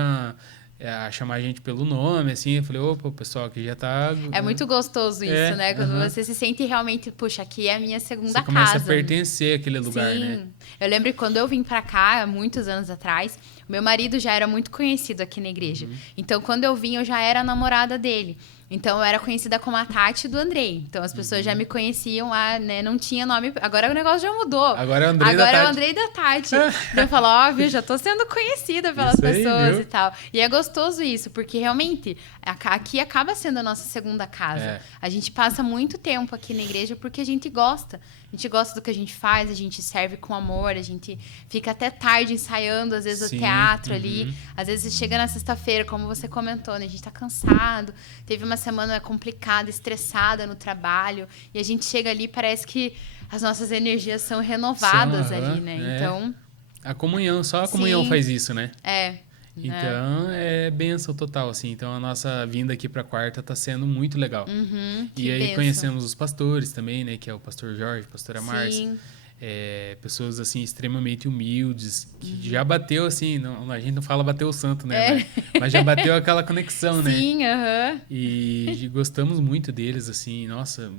a chamar a gente pelo nome, assim, eu falei, opa, o pessoal aqui já tá... É muito gostoso isso, né? Quando você se sente realmente, puxa, aqui é a minha segunda casa. Você começa a pertencer àquele lugar, né? Eu lembro que quando eu vim pra cá, há muitos anos atrás, meu marido já era muito conhecido aqui na igreja. Então, quando eu vim, eu já era namorada dele. Então, eu era conhecida como a Tati do Andrei. Então, as pessoas já me conheciam, né? Não tinha nome... Agora o negócio já mudou. Agora é o Andrei da Tati. Agora é o Andrei da Tati. Então, eu falo, óbvio, já tô sendo conhecida pelas Isso aí, pessoas viu? e tal. E é gostoso isso, porque realmente, aqui acaba sendo a nossa segunda casa. A gente passa muito tempo aqui na igreja porque a gente gosta. A gente gosta do que a gente faz, a gente serve com amor, a gente fica até tarde ensaiando, às vezes, o teatro ali. Às vezes, você chega na sexta-feira, como você comentou, né? A gente tá cansado, teve uma semana complicada, estressada no trabalho, e a gente chega ali, parece que as nossas energias são renovadas ali, né? Então... A comunhão, só a comunhão faz isso, né? Então, né? é bênção total, assim. Então, a nossa vinda aqui pra quarta tá sendo muito legal. E aí, bênção. Conhecemos os pastores também, né? Que é o pastor Jorge, a pastora Márcia. Pessoas, assim, extremamente humildes, que já bateu, assim... a gente não fala bateu o santo, né? Mas já bateu aquela conexão, né? Sim, E gostamos muito deles, assim. Nossa...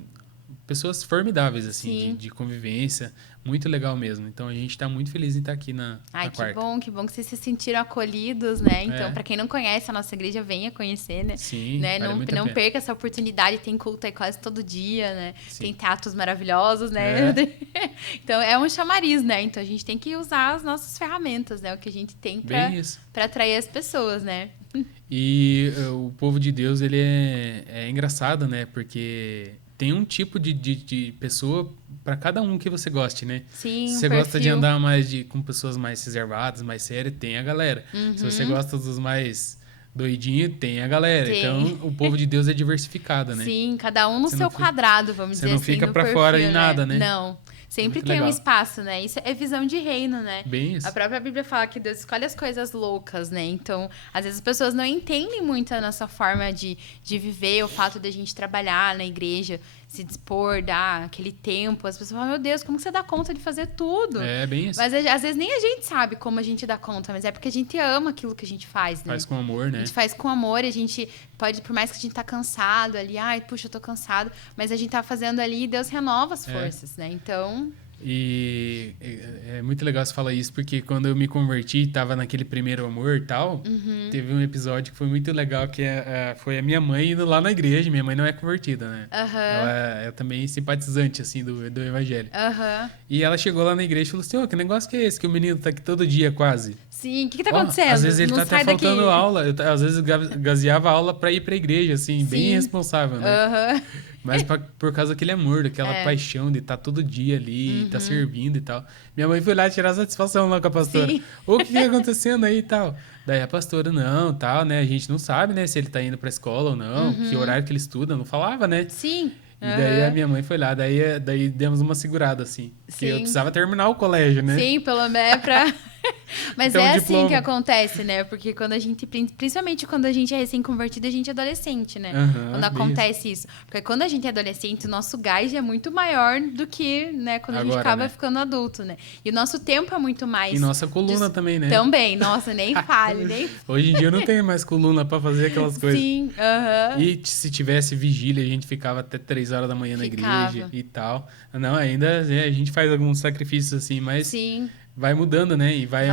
Pessoas formidáveis, assim, de convivência. Muito legal mesmo. Então, a gente tá muito feliz em estar aqui na quarta. Que bom que vocês se sentiram acolhidos, né? Então, pra quem não conhece a nossa igreja, venha conhecer, né? Sim, né? Vale muito a Não pena. perca essa oportunidade. Tem culto aí quase todo dia, né? Tem teatros maravilhosos, né? Então, é um chamariz, né? Então, a gente tem que usar as nossas ferramentas, né? O que a gente tem pra atrair as pessoas, né? E o povo de Deus, ele é engraçado, né? Porque... tem um tipo de pessoa para cada um que você goste, né? Sim, se você gosta de andar mais com pessoas mais reservadas, mais sérias, tem a galera. Se você gosta dos mais doidinhos, tem a galera. Então, o povo de Deus é diversificado, né? Sim, cada um no seu quadrado, vamos dizer assim. Você não fica pra fora em nada, né? Não. sempre Muito tem um legal. espaço, né? Isso é visão de reino, né? Bem isso. A própria Bíblia fala que Deus escolhe as coisas loucas, né? Então, às vezes as pessoas não entendem muito a nossa forma de viver, o fato de a gente trabalhar na igreja, se dispor, dar aquele tempo. As pessoas falam, meu Deus, como que você dá conta de fazer tudo? É, bem isso. Mas às vezes nem a gente sabe como a gente dá conta, mas é porque a gente ama aquilo que a gente faz, né? Faz com amor, A né? gente faz com amor e a gente pode, por mais que a gente tá cansado ali, ai, puxa, eu tô cansado, mas a gente tá fazendo ali e Deus renova as forças, né? Então, E é muito legal você falar isso, porque quando eu me converti, tava naquele primeiro amor e tal, teve um episódio que foi muito legal, que foi a minha mãe indo lá na igreja. Minha mãe não é convertida, né? aham, Ela é também simpatizante, assim, do evangelho. aham. E ela chegou lá na igreja e falou assim, ô, que negócio que é esse? Que o menino tá aqui todo dia, quase. Sim, o que tá Ó, acontecendo? às vezes ele Não tá até sai faltando daqui. aula. Às vezes gazeava aula pra ir pra igreja, assim, bem Sim. irresponsável, né? Aham. Mas por causa daquele amor, daquela É. paixão de estar todo dia ali, tá servindo e tal. Minha mãe foi lá tirar satisfação lá com a pastora. Sim. O que tá acontecendo aí e tal? Daí a pastora, não, tal, né? A gente não sabe, né, se ele tá indo pra escola ou não, que horário que ele estuda, não falava, né? Sim. E daí a Aham. minha mãe foi lá, daí demos uma segurada, assim. Porque eu Sim. precisava terminar o colégio, né? Sim, pelo menos é pra. Mas Ter um é assim diploma. que acontece, né? Porque quando a gente, principalmente quando a gente é recém-convertido, a gente é adolescente, né? Aham, Quando bem acontece isso. Porque quando a gente é adolescente, o nosso gás é muito maior do que, né, quando a gente Agora, acaba né? ficando adulto, né? E o nosso tempo é muito mais. E nossa coluna também, né? Também, nossa, nem fale, nem. Hoje em dia eu não tenho mais coluna pra fazer aquelas coisas. Sim, aham. E se tivesse vigília, a gente ficava até 3 horas da manhã na Ficava. igreja e tal. Não, ainda a gente faz alguns sacrifícios assim, mas Sim, vai mudando, né? E Vai.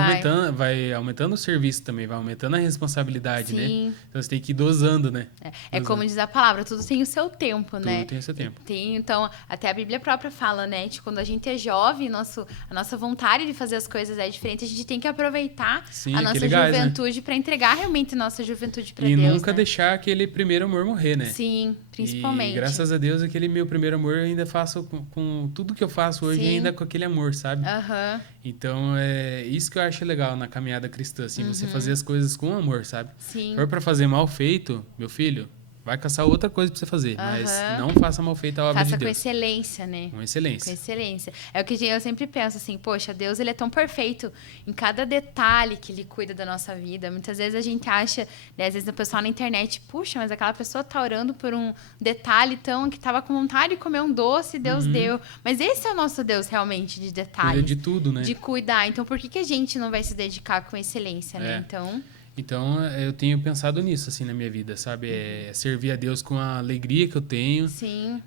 vai aumentando o serviço também, vai aumentando a responsabilidade, né? sim. Então você tem que ir dosando, né? É como diz a palavra, tudo tem o seu tempo, né? Tudo tem o seu tempo. Tem, então, até a Bíblia própria fala, né? De quando a gente é jovem, a nossa vontade de fazer as coisas é diferente, a gente tem que aproveitar Sim, a nossa aquele gás, né? juventude pra entregar realmente nossa juventude pra E Deus. nunca né? deixar aquele primeiro amor morrer, né? Sim, principalmente. E graças a Deus, aquele meu primeiro amor eu ainda faço com tudo que eu faço hoje, Sim. ainda com aquele amor, sabe? Aham, Então, é isso que eu acho legal na caminhada cristã, assim, você fazer as coisas com amor, sabe? sim. Se for pra fazer mal feito, meu filho, vai caçar outra coisa pra você fazer, mas Aham. não faça mal feito a obra Faça de com Deus. excelência, né? Com Com excelência. excelência. É o que eu sempre penso assim, poxa, Deus ele é tão perfeito em cada detalhe que ele cuida da nossa vida. Muitas vezes a gente acha, né, às vezes o pessoal na internet, puxa, mas aquela pessoa tá orando por um detalhe tão que tava com vontade de comer um doce, Deus deu. Mas esse é o nosso Deus realmente de Cuida detalhes. de tudo, né? De cuidar. Então por que a gente não vai se dedicar com excelência, né? É. Então, Então, eu tenho pensado nisso, assim, na minha vida, sabe? É servir a Deus com a alegria que eu tenho. sim.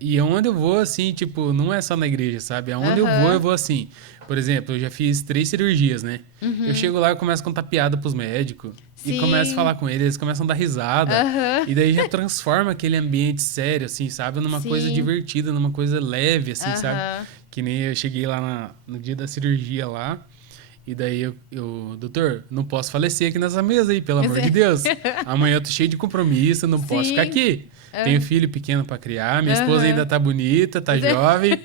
E aonde eu vou, assim, tipo, não é só na igreja, sabe? Aonde eu vou assim. Por exemplo, eu já fiz 3 cirurgias, né? Eu chego lá e começo a contar piada pros médicos. E Sim. começo a falar com eles, eles começam a dar risada. Aham. E daí já transforma aquele ambiente sério, assim, sabe? Numa Sim. coisa divertida, numa coisa leve, assim, sabe? Aham. Que nem eu cheguei lá no dia da cirurgia lá. E daí doutor, não posso falecer aqui nessa mesa aí, pelo amor de Deus. Amanhã eu tô cheio de compromisso, não posso Sim. ficar aqui. Tenho filho pequeno pra criar, minha esposa Aham. ainda tá bonita, tá jovem.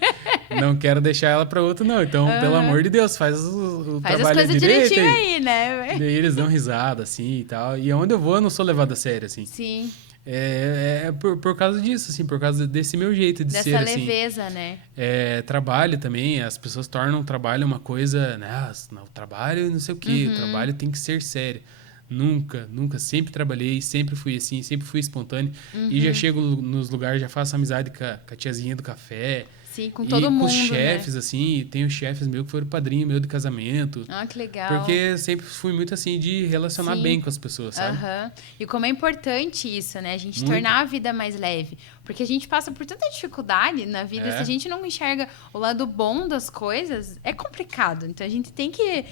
Não quero deixar ela pra outro, não. Então, pelo amor de Deus, faz o Faz as trabalho coisas direito direitinho aí. aí, né? Daí eles dão risada, assim, e tal. E onde eu vou, eu não sou levado a sério, assim. Sim. É por causa disso, assim, por causa desse meu jeito de Dessa ser, assim. leveza, né? Trabalho também, as pessoas tornam o trabalho uma coisa, né? Não, o trabalho não sei o quê, o trabalho tem que ser sério. Nunca, sempre trabalhei, sempre fui assim, sempre fui espontâneo. E já chego nos lugares, já faço amizade com a tiazinha do café. Sim, com E todo mundo, com os chefes, né? assim, tenho chefes meus que foram padrinho meu de casamento. Ah, que legal. Porque eu sempre fui muito assim de relacionar Sim. bem com as pessoas, sabe? Aham. E como é importante isso, né? A gente Muito. tornar a vida mais leve. Porque a gente passa por tanta dificuldade na vida. É. Se a gente não enxerga o lado bom das coisas, é complicado. Então a gente tem que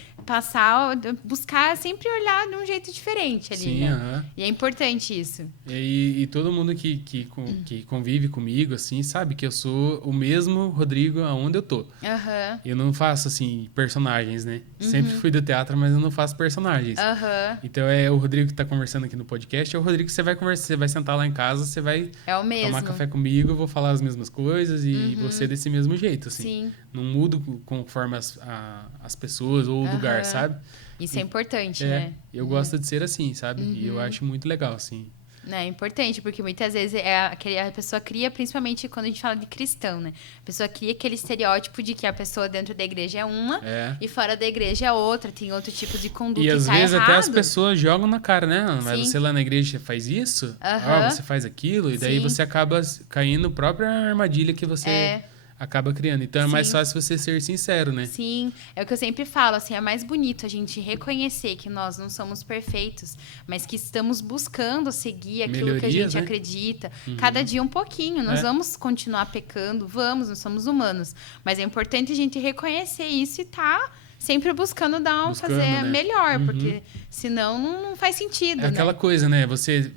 buscar sempre olhar de um jeito diferente ali, Sim, né? aham. E é importante isso. E todo mundo que convive comigo, assim, sabe que eu sou o mesmo Rodrigo aonde eu tô. Aham. Eu não faço, assim, personagens, né? Sempre fui do teatro, mas eu não faço personagens. Aham. Então, é o Rodrigo que tá conversando aqui no podcast, é o Rodrigo que você vai conversar, você vai sentar lá em casa, você vai É o mesmo. tomar café comigo, eu vou falar as mesmas coisas e você desse mesmo jeito, assim. Sim. Não mudo conforme as pessoas ou o lugar, sabe? Isso é importante, né? Eu gosto de ser assim, sabe? E eu acho muito legal, assim. É importante, porque muitas vezes a pessoa cria, principalmente quando a gente fala de cristão, né? A pessoa cria aquele estereótipo de que a pessoa dentro da igreja é uma e fora da igreja é outra, tem outro tipo de conduta E e às tá vezes errado. até as pessoas jogam na cara, né? Mas Sim. você lá na igreja faz isso, você faz aquilo, e daí Sim. você acaba caindo na própria armadilha que você acaba criando. Então é mais fácil você ser sincero, né? Sim, é o que eu sempre falo, assim, é mais bonito a gente reconhecer que nós não somos perfeitos, mas que estamos buscando seguir aquilo que a gente acredita. Cada dia um pouquinho, nós vamos continuar pecando, nós somos humanos, mas é importante a gente reconhecer isso e tá sempre buscando fazer melhor, porque senão não faz sentido, É aquela coisa, né? Você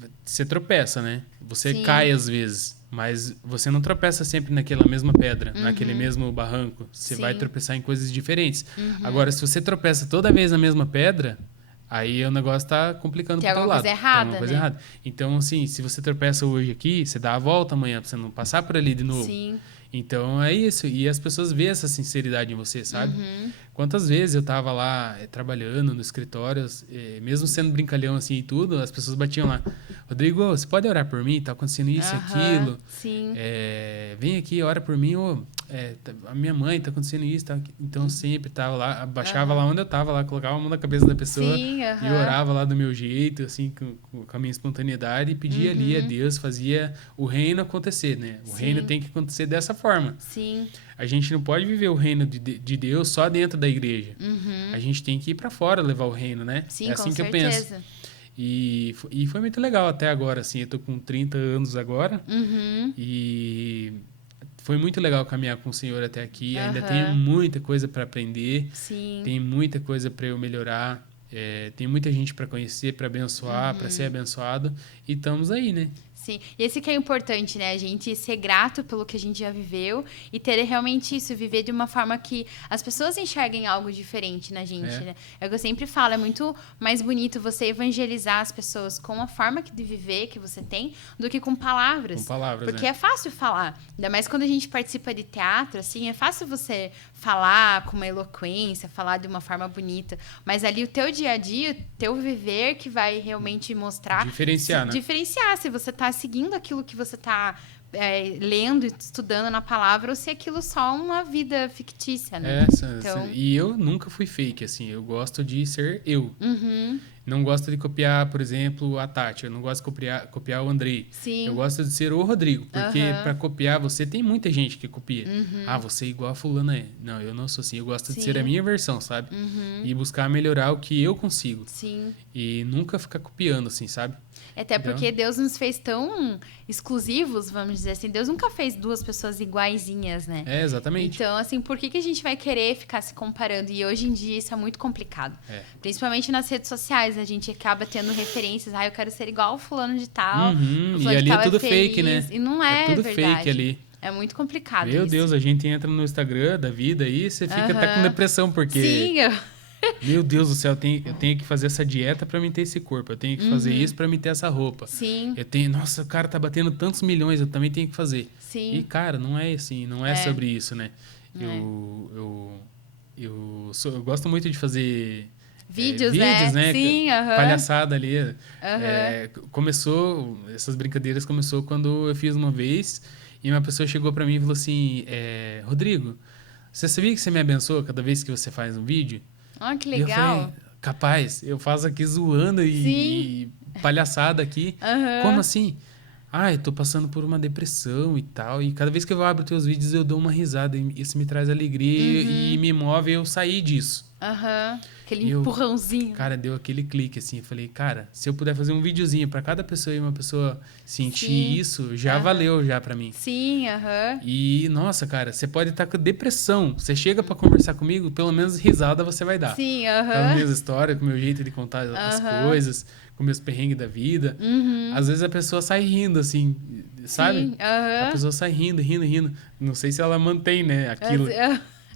tropeça, né? Você cai às vezes. Mas você não tropeça sempre naquela mesma pedra, naquele mesmo barranco. Você vai tropeçar em coisas diferentes. Agora, se você tropeça toda vez na mesma pedra, aí o negócio tá complicando pro teu lado. Tem alguma coisa errada. Então, assim, se você tropeça hoje aqui, você dá a volta amanhã pra você não passar por ali de novo. Sim. Então, é isso. E as pessoas veem essa sinceridade em você, sabe? Quantas vezes eu tava lá trabalhando no escritório, mesmo sendo brincalhão assim e tudo, as pessoas batiam lá. Rodrigo, você pode orar por mim? Tá acontecendo isso e aquilo. Sim. Vem aqui, ora por mim. A minha mãe, tá acontecendo isso. Tá... Então, eu sempre tava lá, abaixava lá onde eu tava, lá, colocava a mão na cabeça da pessoa e orava lá do meu jeito, assim, com a minha espontaneidade, e pedia ali a Deus, fazia o reino acontecer, né? O reino tem que acontecer dessa forma. Sim. A gente não pode viver o reino de Deus só dentro da igreja. A gente tem que ir para fora levar o reino, né? Sim, é assim com que certeza. eu penso. E foi muito legal até agora, assim. Eu tô com 30 anos agora. E foi muito legal caminhar com o Senhor até aqui. Ainda tenho muita coisa para aprender. Sim. Tem muita coisa para eu melhorar. Tem muita gente para conhecer, para abençoar, para ser abençoado. E estamos aí, né? Sim, e esse que é importante, né? A gente ser grato pelo que a gente já viveu e ter realmente isso, viver de uma forma que as pessoas enxerguem algo diferente na gente, né? É o que eu sempre falo, é muito mais bonito você evangelizar as pessoas com a forma de viver que você tem do que com palavras. Com palavras, porque é fácil falar, ainda mais quando a gente participa de teatro, assim, é fácil você falar com uma eloquência, falar de uma forma bonita, mas ali o teu dia a dia, o teu viver que vai realmente mostrar... Diferenciar, né? Diferenciar se você tá seguindo aquilo que você tá lendo e estudando na palavra ou se aquilo só uma vida fictícia, né? Então... E eu nunca fui fake, assim. Eu gosto de ser eu. Não gosto de copiar, por exemplo, a Tati. Eu não gosto de copiar o Andrei. Sim. Eu gosto de ser o Rodrigo. Porque para copiar você, tem muita gente que copia. Você é igual a fulana é. Não, eu não sou assim. Eu gosto de ser a minha versão, sabe? E buscar melhorar o que eu consigo. Sim. E nunca ficar copiando, assim, sabe? Até porque Deus nos fez tão exclusivos, vamos dizer assim. Deus nunca fez duas pessoas iguaizinhas, né? Exatamente. Então, assim, por que a gente vai querer ficar se comparando? E hoje em dia isso é muito complicado. Principalmente nas redes sociais, a gente acaba tendo referências. Eu quero ser igual ao fulano de tal. E ali é tudo fake, né? E não é tudo verdade. Fake ali. É muito complicado Meu isso. Deus, a gente entra no Instagram da vida aí, você fica até com depressão, porque... Sim, Meu Deus do céu, eu tenho que fazer essa dieta pra me ter esse corpo. Eu tenho que fazer isso pra me ter essa roupa. Sim. Nossa, o cara tá batendo tantos milhões, eu também tenho que fazer. Sim. E, cara, não é assim, não é sobre isso, né? Eu gosto muito de fazer... Vídeos, né? Sim, palhaçada ali. Essas brincadeiras começou quando eu fiz uma vez e uma pessoa chegou pra mim e falou assim, Rodrigo, você sabia que você me abençoa cada vez que você faz um vídeo? Que legal. E eu falei, capaz, eu faço aqui zoando e palhaçada aqui. Como assim? Eu tô passando por uma depressão e tal. E cada vez que eu abro teus vídeos, eu dou uma risada. E isso me traz alegria e me move eu sair disso. Aquele empurrãozinho. Cara, deu aquele clique, assim. Eu falei, cara, se eu puder fazer um videozinho pra cada pessoa e uma pessoa sentir isso, já valeu já pra mim. Sim, E, nossa, cara, você pode estar com depressão. Você chega pra conversar comigo, pelo menos risada você vai dar. Sim, Com as minhas histórias, com o meu jeito de contar as coisas, com meus perrengues da vida. Uhum. Às vezes a pessoa sai rindo, assim, sabe? Sim, A pessoa sai rindo, rindo, rindo. Não sei se ela mantém, né, aquilo.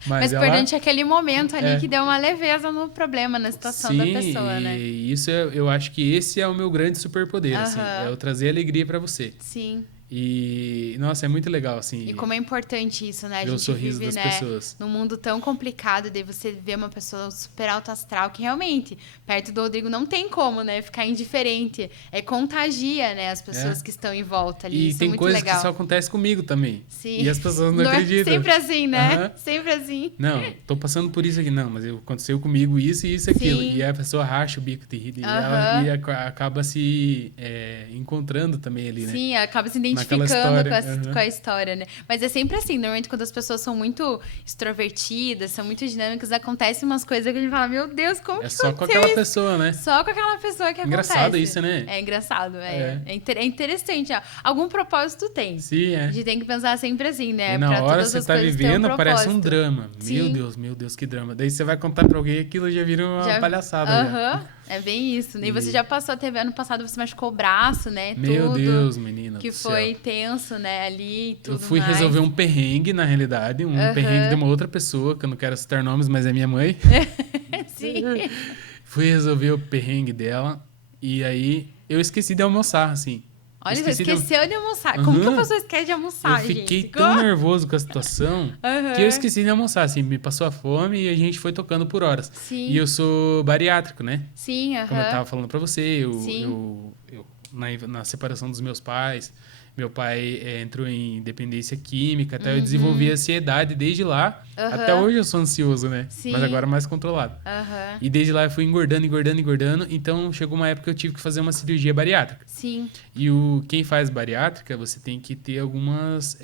Mas o ela... importante é aquele momento ali que deu uma leveza no problema, na situação da pessoa, né? E isso eu acho que esse é o meu grande superpoder, assim, é eu trazer alegria pra você. Sim. E, nossa, é muito legal, assim. E como é importante isso, né? A ver o gente sorriso vive, das né, pessoas. num mundo tão complicado, e daí você vê uma pessoa super alto astral que realmente, perto do Rodrigo, não tem como, né, ficar indiferente. Contagia, né, as pessoas que estão em volta ali. E Isso é tem muito coisas legal. que só acontecem comigo também. Sim. E as pessoas não acreditam. Sempre assim, né? Aham. Sempre assim. Não, tô passando por isso aqui. Não, mas aconteceu comigo isso e isso e aquilo. Sim. E a pessoa racha o bico de rir. Aham. E acaba se encontrando também ali, né? Sim, acaba se Naquela identificando história. com a história, né? Mas é sempre assim, normalmente quando as pessoas são muito extrovertidas, são muito dinâmicas, acontecem umas coisas que a gente fala, meu Deus, como que É só com aconteceu aquela isso? pessoa, né? Só com aquela pessoa que Engraçado acontece. isso, né? É engraçado, é interessante. Algum propósito tem. Sim, A gente tem que pensar sempre assim, né? E na Pra hora todas você as tá coisas ter vivendo, parece um propósito. drama. Sim. Meu Deus, que drama. Daí você vai contar pra alguém, aquilo já vira uma palhaçada. Aham, é bem isso. E você já passou, teve ano passado, você machucou o braço, né? Meu tudo, Deus, menina que do foi céu. tenso, né? Ali e tudo Eu fui mais. resolver um perrengue, na realidade. Perrengue de uma outra pessoa, que eu não quero citar nomes, mas é minha mãe. Sim. Fui resolver o perrengue dela. E aí, eu esqueci de almoçar, assim. Olha, você Esqueci de- esqueceu de almoçar. Como que a Aham. pessoa esquece de almoçar, Eu gente? fiquei tão nervoso com a situação Aham. que eu esqueci de almoçar, assim. Me passou a fome e a gente foi tocando por horas. Sim. E eu sou bariátrico, né? Sim, aham. Como eu tava falando pra você, Sim. eu na separação dos meus pais, meu pai entrou em dependência química, até eu desenvolvi ansiedade desde lá. Aham. Até hoje eu sou ansioso, né? Sim. Mas agora mais controlado. Aham. E desde lá eu fui engordando. Então chegou uma época que eu tive que fazer uma cirurgia bariátrica. Sim. E quem faz bariátrica, você tem que ter alguns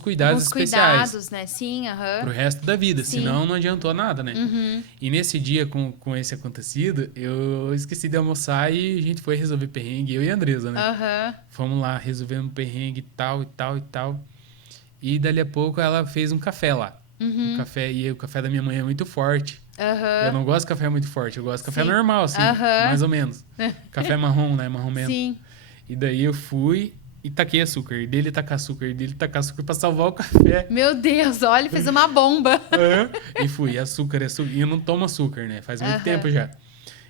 cuidados Alguns especiais cuidados, né? Sim, aham. pro resto da vida, Sim. senão não adiantou nada, né? Uhum. E nesse dia, com esse acontecido, eu esqueci de almoçar e a gente foi resolver perrengue, eu e a Andresa, né? Aham. Fomos lá, resolvendo perrengue e tal, e tal, e tal. E dali a pouco ela fez um café lá. Um café, e o café da minha mãe é muito forte. Aham. Eu não gosto de café muito forte, eu gosto de café Sim. normal, assim, Aham. mais ou menos. Café marrom, né? Marrom mesmo. Sim. E daí eu fui e taquei açúcar. E dele tacar açúcar, e dele tacar açúcar pra salvar o café. Meu Deus, olha, fez uma bomba. E fui, açúcar. E eu não tomo açúcar, né? Faz muito Aham. tempo já.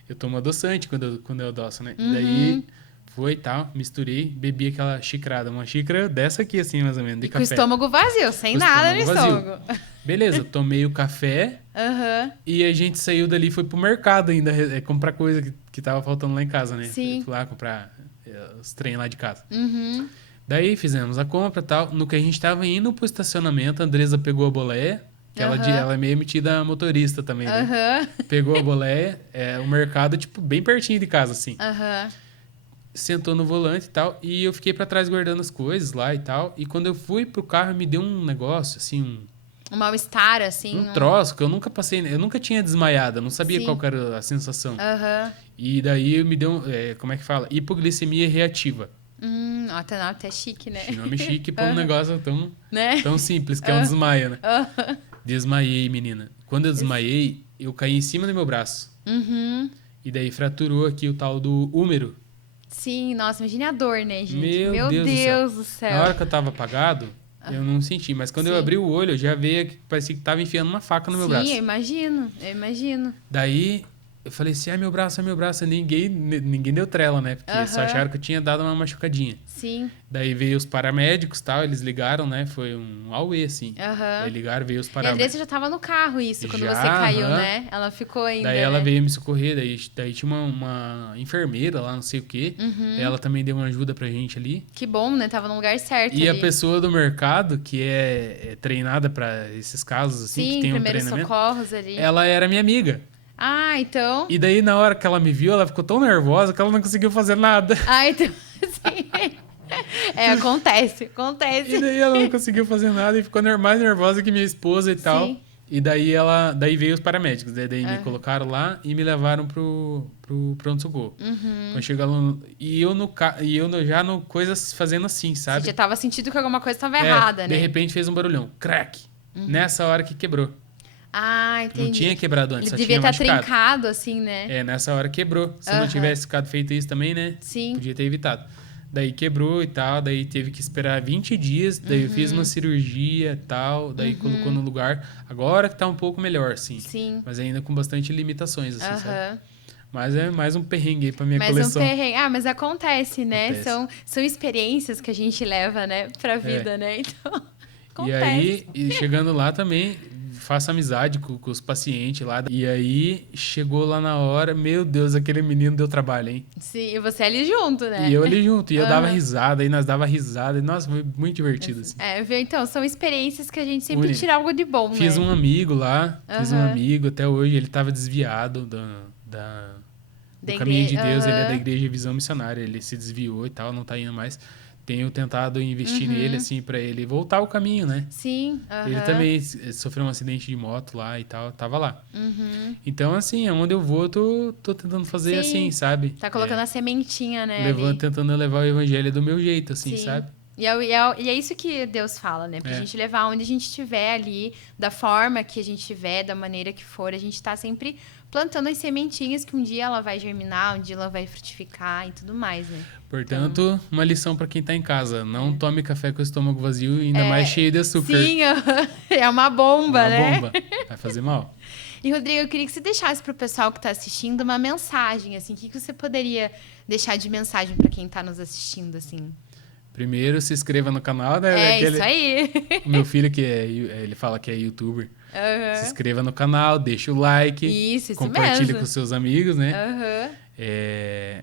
Eu tomo adoçante quando eu adoço, né? E daí foi e tal, misturei, bebi aquela xicrada. Uma xícara dessa aqui, assim, mais ou menos, de E com o café. estômago vazio, sem Com o nada no estômago vazio. estômago. Beleza, tomei o café Aham. e a gente saiu dali e foi pro mercado ainda comprar coisa que tava faltando lá em casa, né? Sim. Fui lá comprar os trem lá de casa. Uhum. Daí fizemos a compra e tal. No que a gente tava indo pro estacionamento, a Andresa pegou a boleia, que ela é meio metida motorista também, né? Aham. Pegou a boleia, o mercado, tipo, bem pertinho de casa, assim. Aham. Sentou no volante e tal, e eu fiquei pra trás guardando as coisas lá e tal. E quando eu fui pro carro, me deu um negócio, assim, Um mal-estar, assim. um troço que eu nunca passei, eu nunca tinha desmaiado, eu não sabia Sim. qual que era a sensação. Aham. E daí me deu, como é que fala? Hipoglicemia reativa. Até chique, né? Nome chique pra um negócio tão, Né? tão simples, que é um desmaio, né? Desmaiei, menina. Quando eu desmaiei, eu caí em cima do meu braço. Uhum. E daí fraturou aqui o tal do húmero. Sim, nossa, imagine a dor, né, gente? Meu Deus Do Na céu. hora que eu tava apagado, eu não senti. Mas quando eu Sim. abri o olho, eu já veio que parecia que tava enfiando uma faca no meu Sim, braço. eu imagino. Daí eu falei assim, meu braço, é meu braço. Ninguém deu trela, né? Porque só Aham. acharam que eu tinha dado uma machucadinha. Sim. Daí veio os paramédicos e tal, eles ligaram, né? Foi um auê, assim. Aham. Daí ligaram, veio os E a paramédicos. Andressa já tava no carro, isso, quando Já, você caiu, aham. né? Ela ficou ainda, Daí ela né? veio me socorrer, daí tinha uma enfermeira lá, não sei o quê. Ela também deu uma ajuda pra gente ali. Que bom, né? Tava no lugar certo E a ali. pessoa do mercado, que é treinada pra esses casos, assim, Sim, que tem um primeiros treinamento, socorros ali. ela era minha amiga. Ah, então... E daí, na hora que ela me viu, ela ficou tão nervosa que ela não conseguiu fazer nada. Ah, então... Sim. Acontece. E daí ela não conseguiu fazer nada e ficou mais nervosa que minha esposa e tal. Sim. E daí veio os paramédicos, daí me colocaram lá e me levaram pro pronto-socorro. Quando chegou lá, já no coisas fazendo assim, Você sabe? já tava sentindo que alguma coisa tava errada, De né? repente fez um barulhão, crack. Nessa hora que quebrou. Ah, entendi. Não tinha quebrado antes, Ele só devia tinha estar machucado. trincado, assim, né? Nessa hora quebrou. Se não tivesse ficado feito isso também, né? Sim. Podia ter evitado. Daí quebrou e tal, daí teve que esperar 20 dias, daí eu fiz uma cirurgia e tal, daí colocou no lugar. Agora que tá um pouco melhor, assim. Sim. Mas ainda com bastante limitações, assim, sabe? Aham. Mas é mais um perrengue aí pra minha Mais coleção. um perrengue. Ah, mas acontece, né? Acontece. São experiências que a gente leva, né, pra vida, né? Então, E acontece. aí, e chegando lá também, faço amizade com os pacientes lá. E aí, chegou lá na hora, meu Deus, aquele menino deu trabalho, hein? Sim, e você ali junto, né? E eu ali junto, e eu dava Aham. risada, e nós dava risada. E, nossa, foi muito divertido, assim. Viu? Então, são experiências que a gente sempre Uni- tira algo de bom, Fiz né? um amigo lá, fiz um Aham. amigo até hoje, ele tava desviado do Da caminho de igreja, Deus, ele é da aham. Igreja Visão Missionária, ele se desviou e tal, não tá indo mais. Tenho tentado investir nele, assim, pra ele voltar ao caminho, né? Sim, Ele aham. também sofreu um acidente de moto lá e tal, tava lá. Uhum. Então, assim, aonde eu vou, tô tentando fazer Sim. assim, sabe? Tá colocando a sementinha, né? ali. Tentando levar o evangelho do meu jeito, assim, Sim. sabe? E é isso que Deus fala, né? Pra É. gente levar onde a gente estiver ali, da forma que a gente estiver, da maneira que for, a gente tá sempre plantando as sementinhas que um dia ela vai germinar, um dia ela vai frutificar e tudo mais, né? Portanto, uma lição pra quem tá em casa. Não tome café com o estômago vazio e ainda mais cheio de açúcar. Sim, é uma bomba, Uma né? bomba. Vai fazer mal. E, Rodrigo, eu queria que você deixasse pro pessoal que tá assistindo uma mensagem, assim. O que você poderia deixar de mensagem pra quem tá nos assistindo, assim? Primeiro, se inscreva no canal, né? Isso aí. O meu filho, ele fala que é youtuber. Aham. Se inscreva no canal, deixa o like. Isso Compartilhe mesmo. com seus amigos, né? Aham.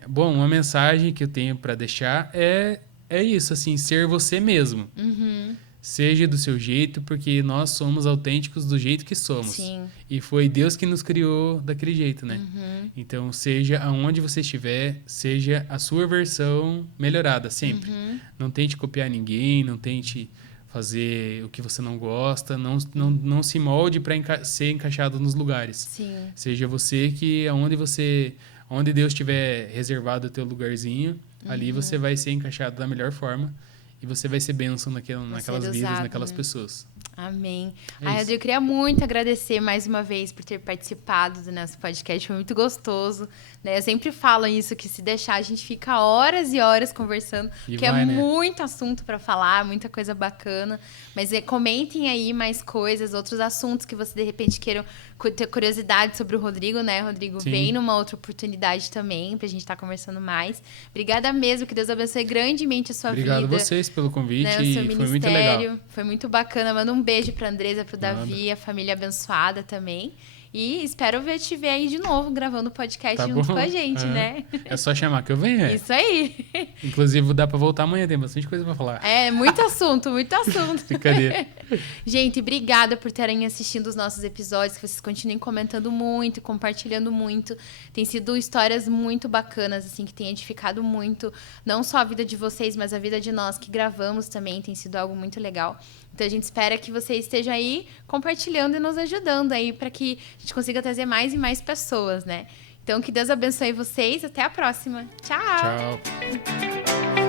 Bom, uma mensagem que eu tenho pra deixar é isso, assim, ser você mesmo. Uhum. Seja do seu jeito, porque nós somos autênticos do jeito que somos. Sim. E foi Deus que nos criou daquele jeito, né? Uhum. Então, seja aonde você estiver, seja a sua versão melhorada, sempre. Uhum. Não tente copiar ninguém, não tente fazer o que você não gosta, não se molde para ser encaixado nos lugares. Sim. Seja você que onde Deus tiver reservado o teu lugarzinho, ali você vai ser encaixado da melhor forma e você vai ser bênção naquelas vidas, usado, naquelas né? pessoas. Amém. É Ai, isso. Rodrigo, eu queria muito agradecer mais uma vez por ter participado do nosso podcast. Foi muito gostoso, né? Eu sempre falo isso, que se deixar, a gente fica horas e horas conversando, E porque vai, é né? muito assunto pra falar, muita coisa bacana. Mas comentem aí mais coisas, outros assuntos que você, de repente, queiram ter curiosidade sobre o Rodrigo, né? Rodrigo, Sim. vem numa outra oportunidade também, pra gente estar conversando mais. Obrigada mesmo, que Deus abençoe grandemente a sua Obrigado a vida. vocês pelo convite Né, o seu e foi muito legal. ministério. Foi muito bacana. Manda um beijo pra Andresa, pro Manda. Davi, a família abençoada também. E espero te ver aí de novo, gravando o podcast Tá junto bom? com a gente, É. né? É só chamar que eu venho, é. Isso aí. Inclusive, dá pra voltar amanhã, tem bastante coisa pra falar. É, muito assunto, muito assunto. Brincadeira. Gente, obrigada por terem assistido os nossos episódios, que vocês continuem comentando muito, compartilhando muito. Tem sido histórias muito bacanas, assim, que tem edificado muito, não só a vida de vocês, mas a vida de nós que gravamos também, tem sido algo muito legal. Então a gente espera que você esteja aí compartilhando e nos ajudando aí para que a gente consiga trazer mais e mais pessoas, né? Então que Deus abençoe vocês, até a próxima. Tchau. Tchau.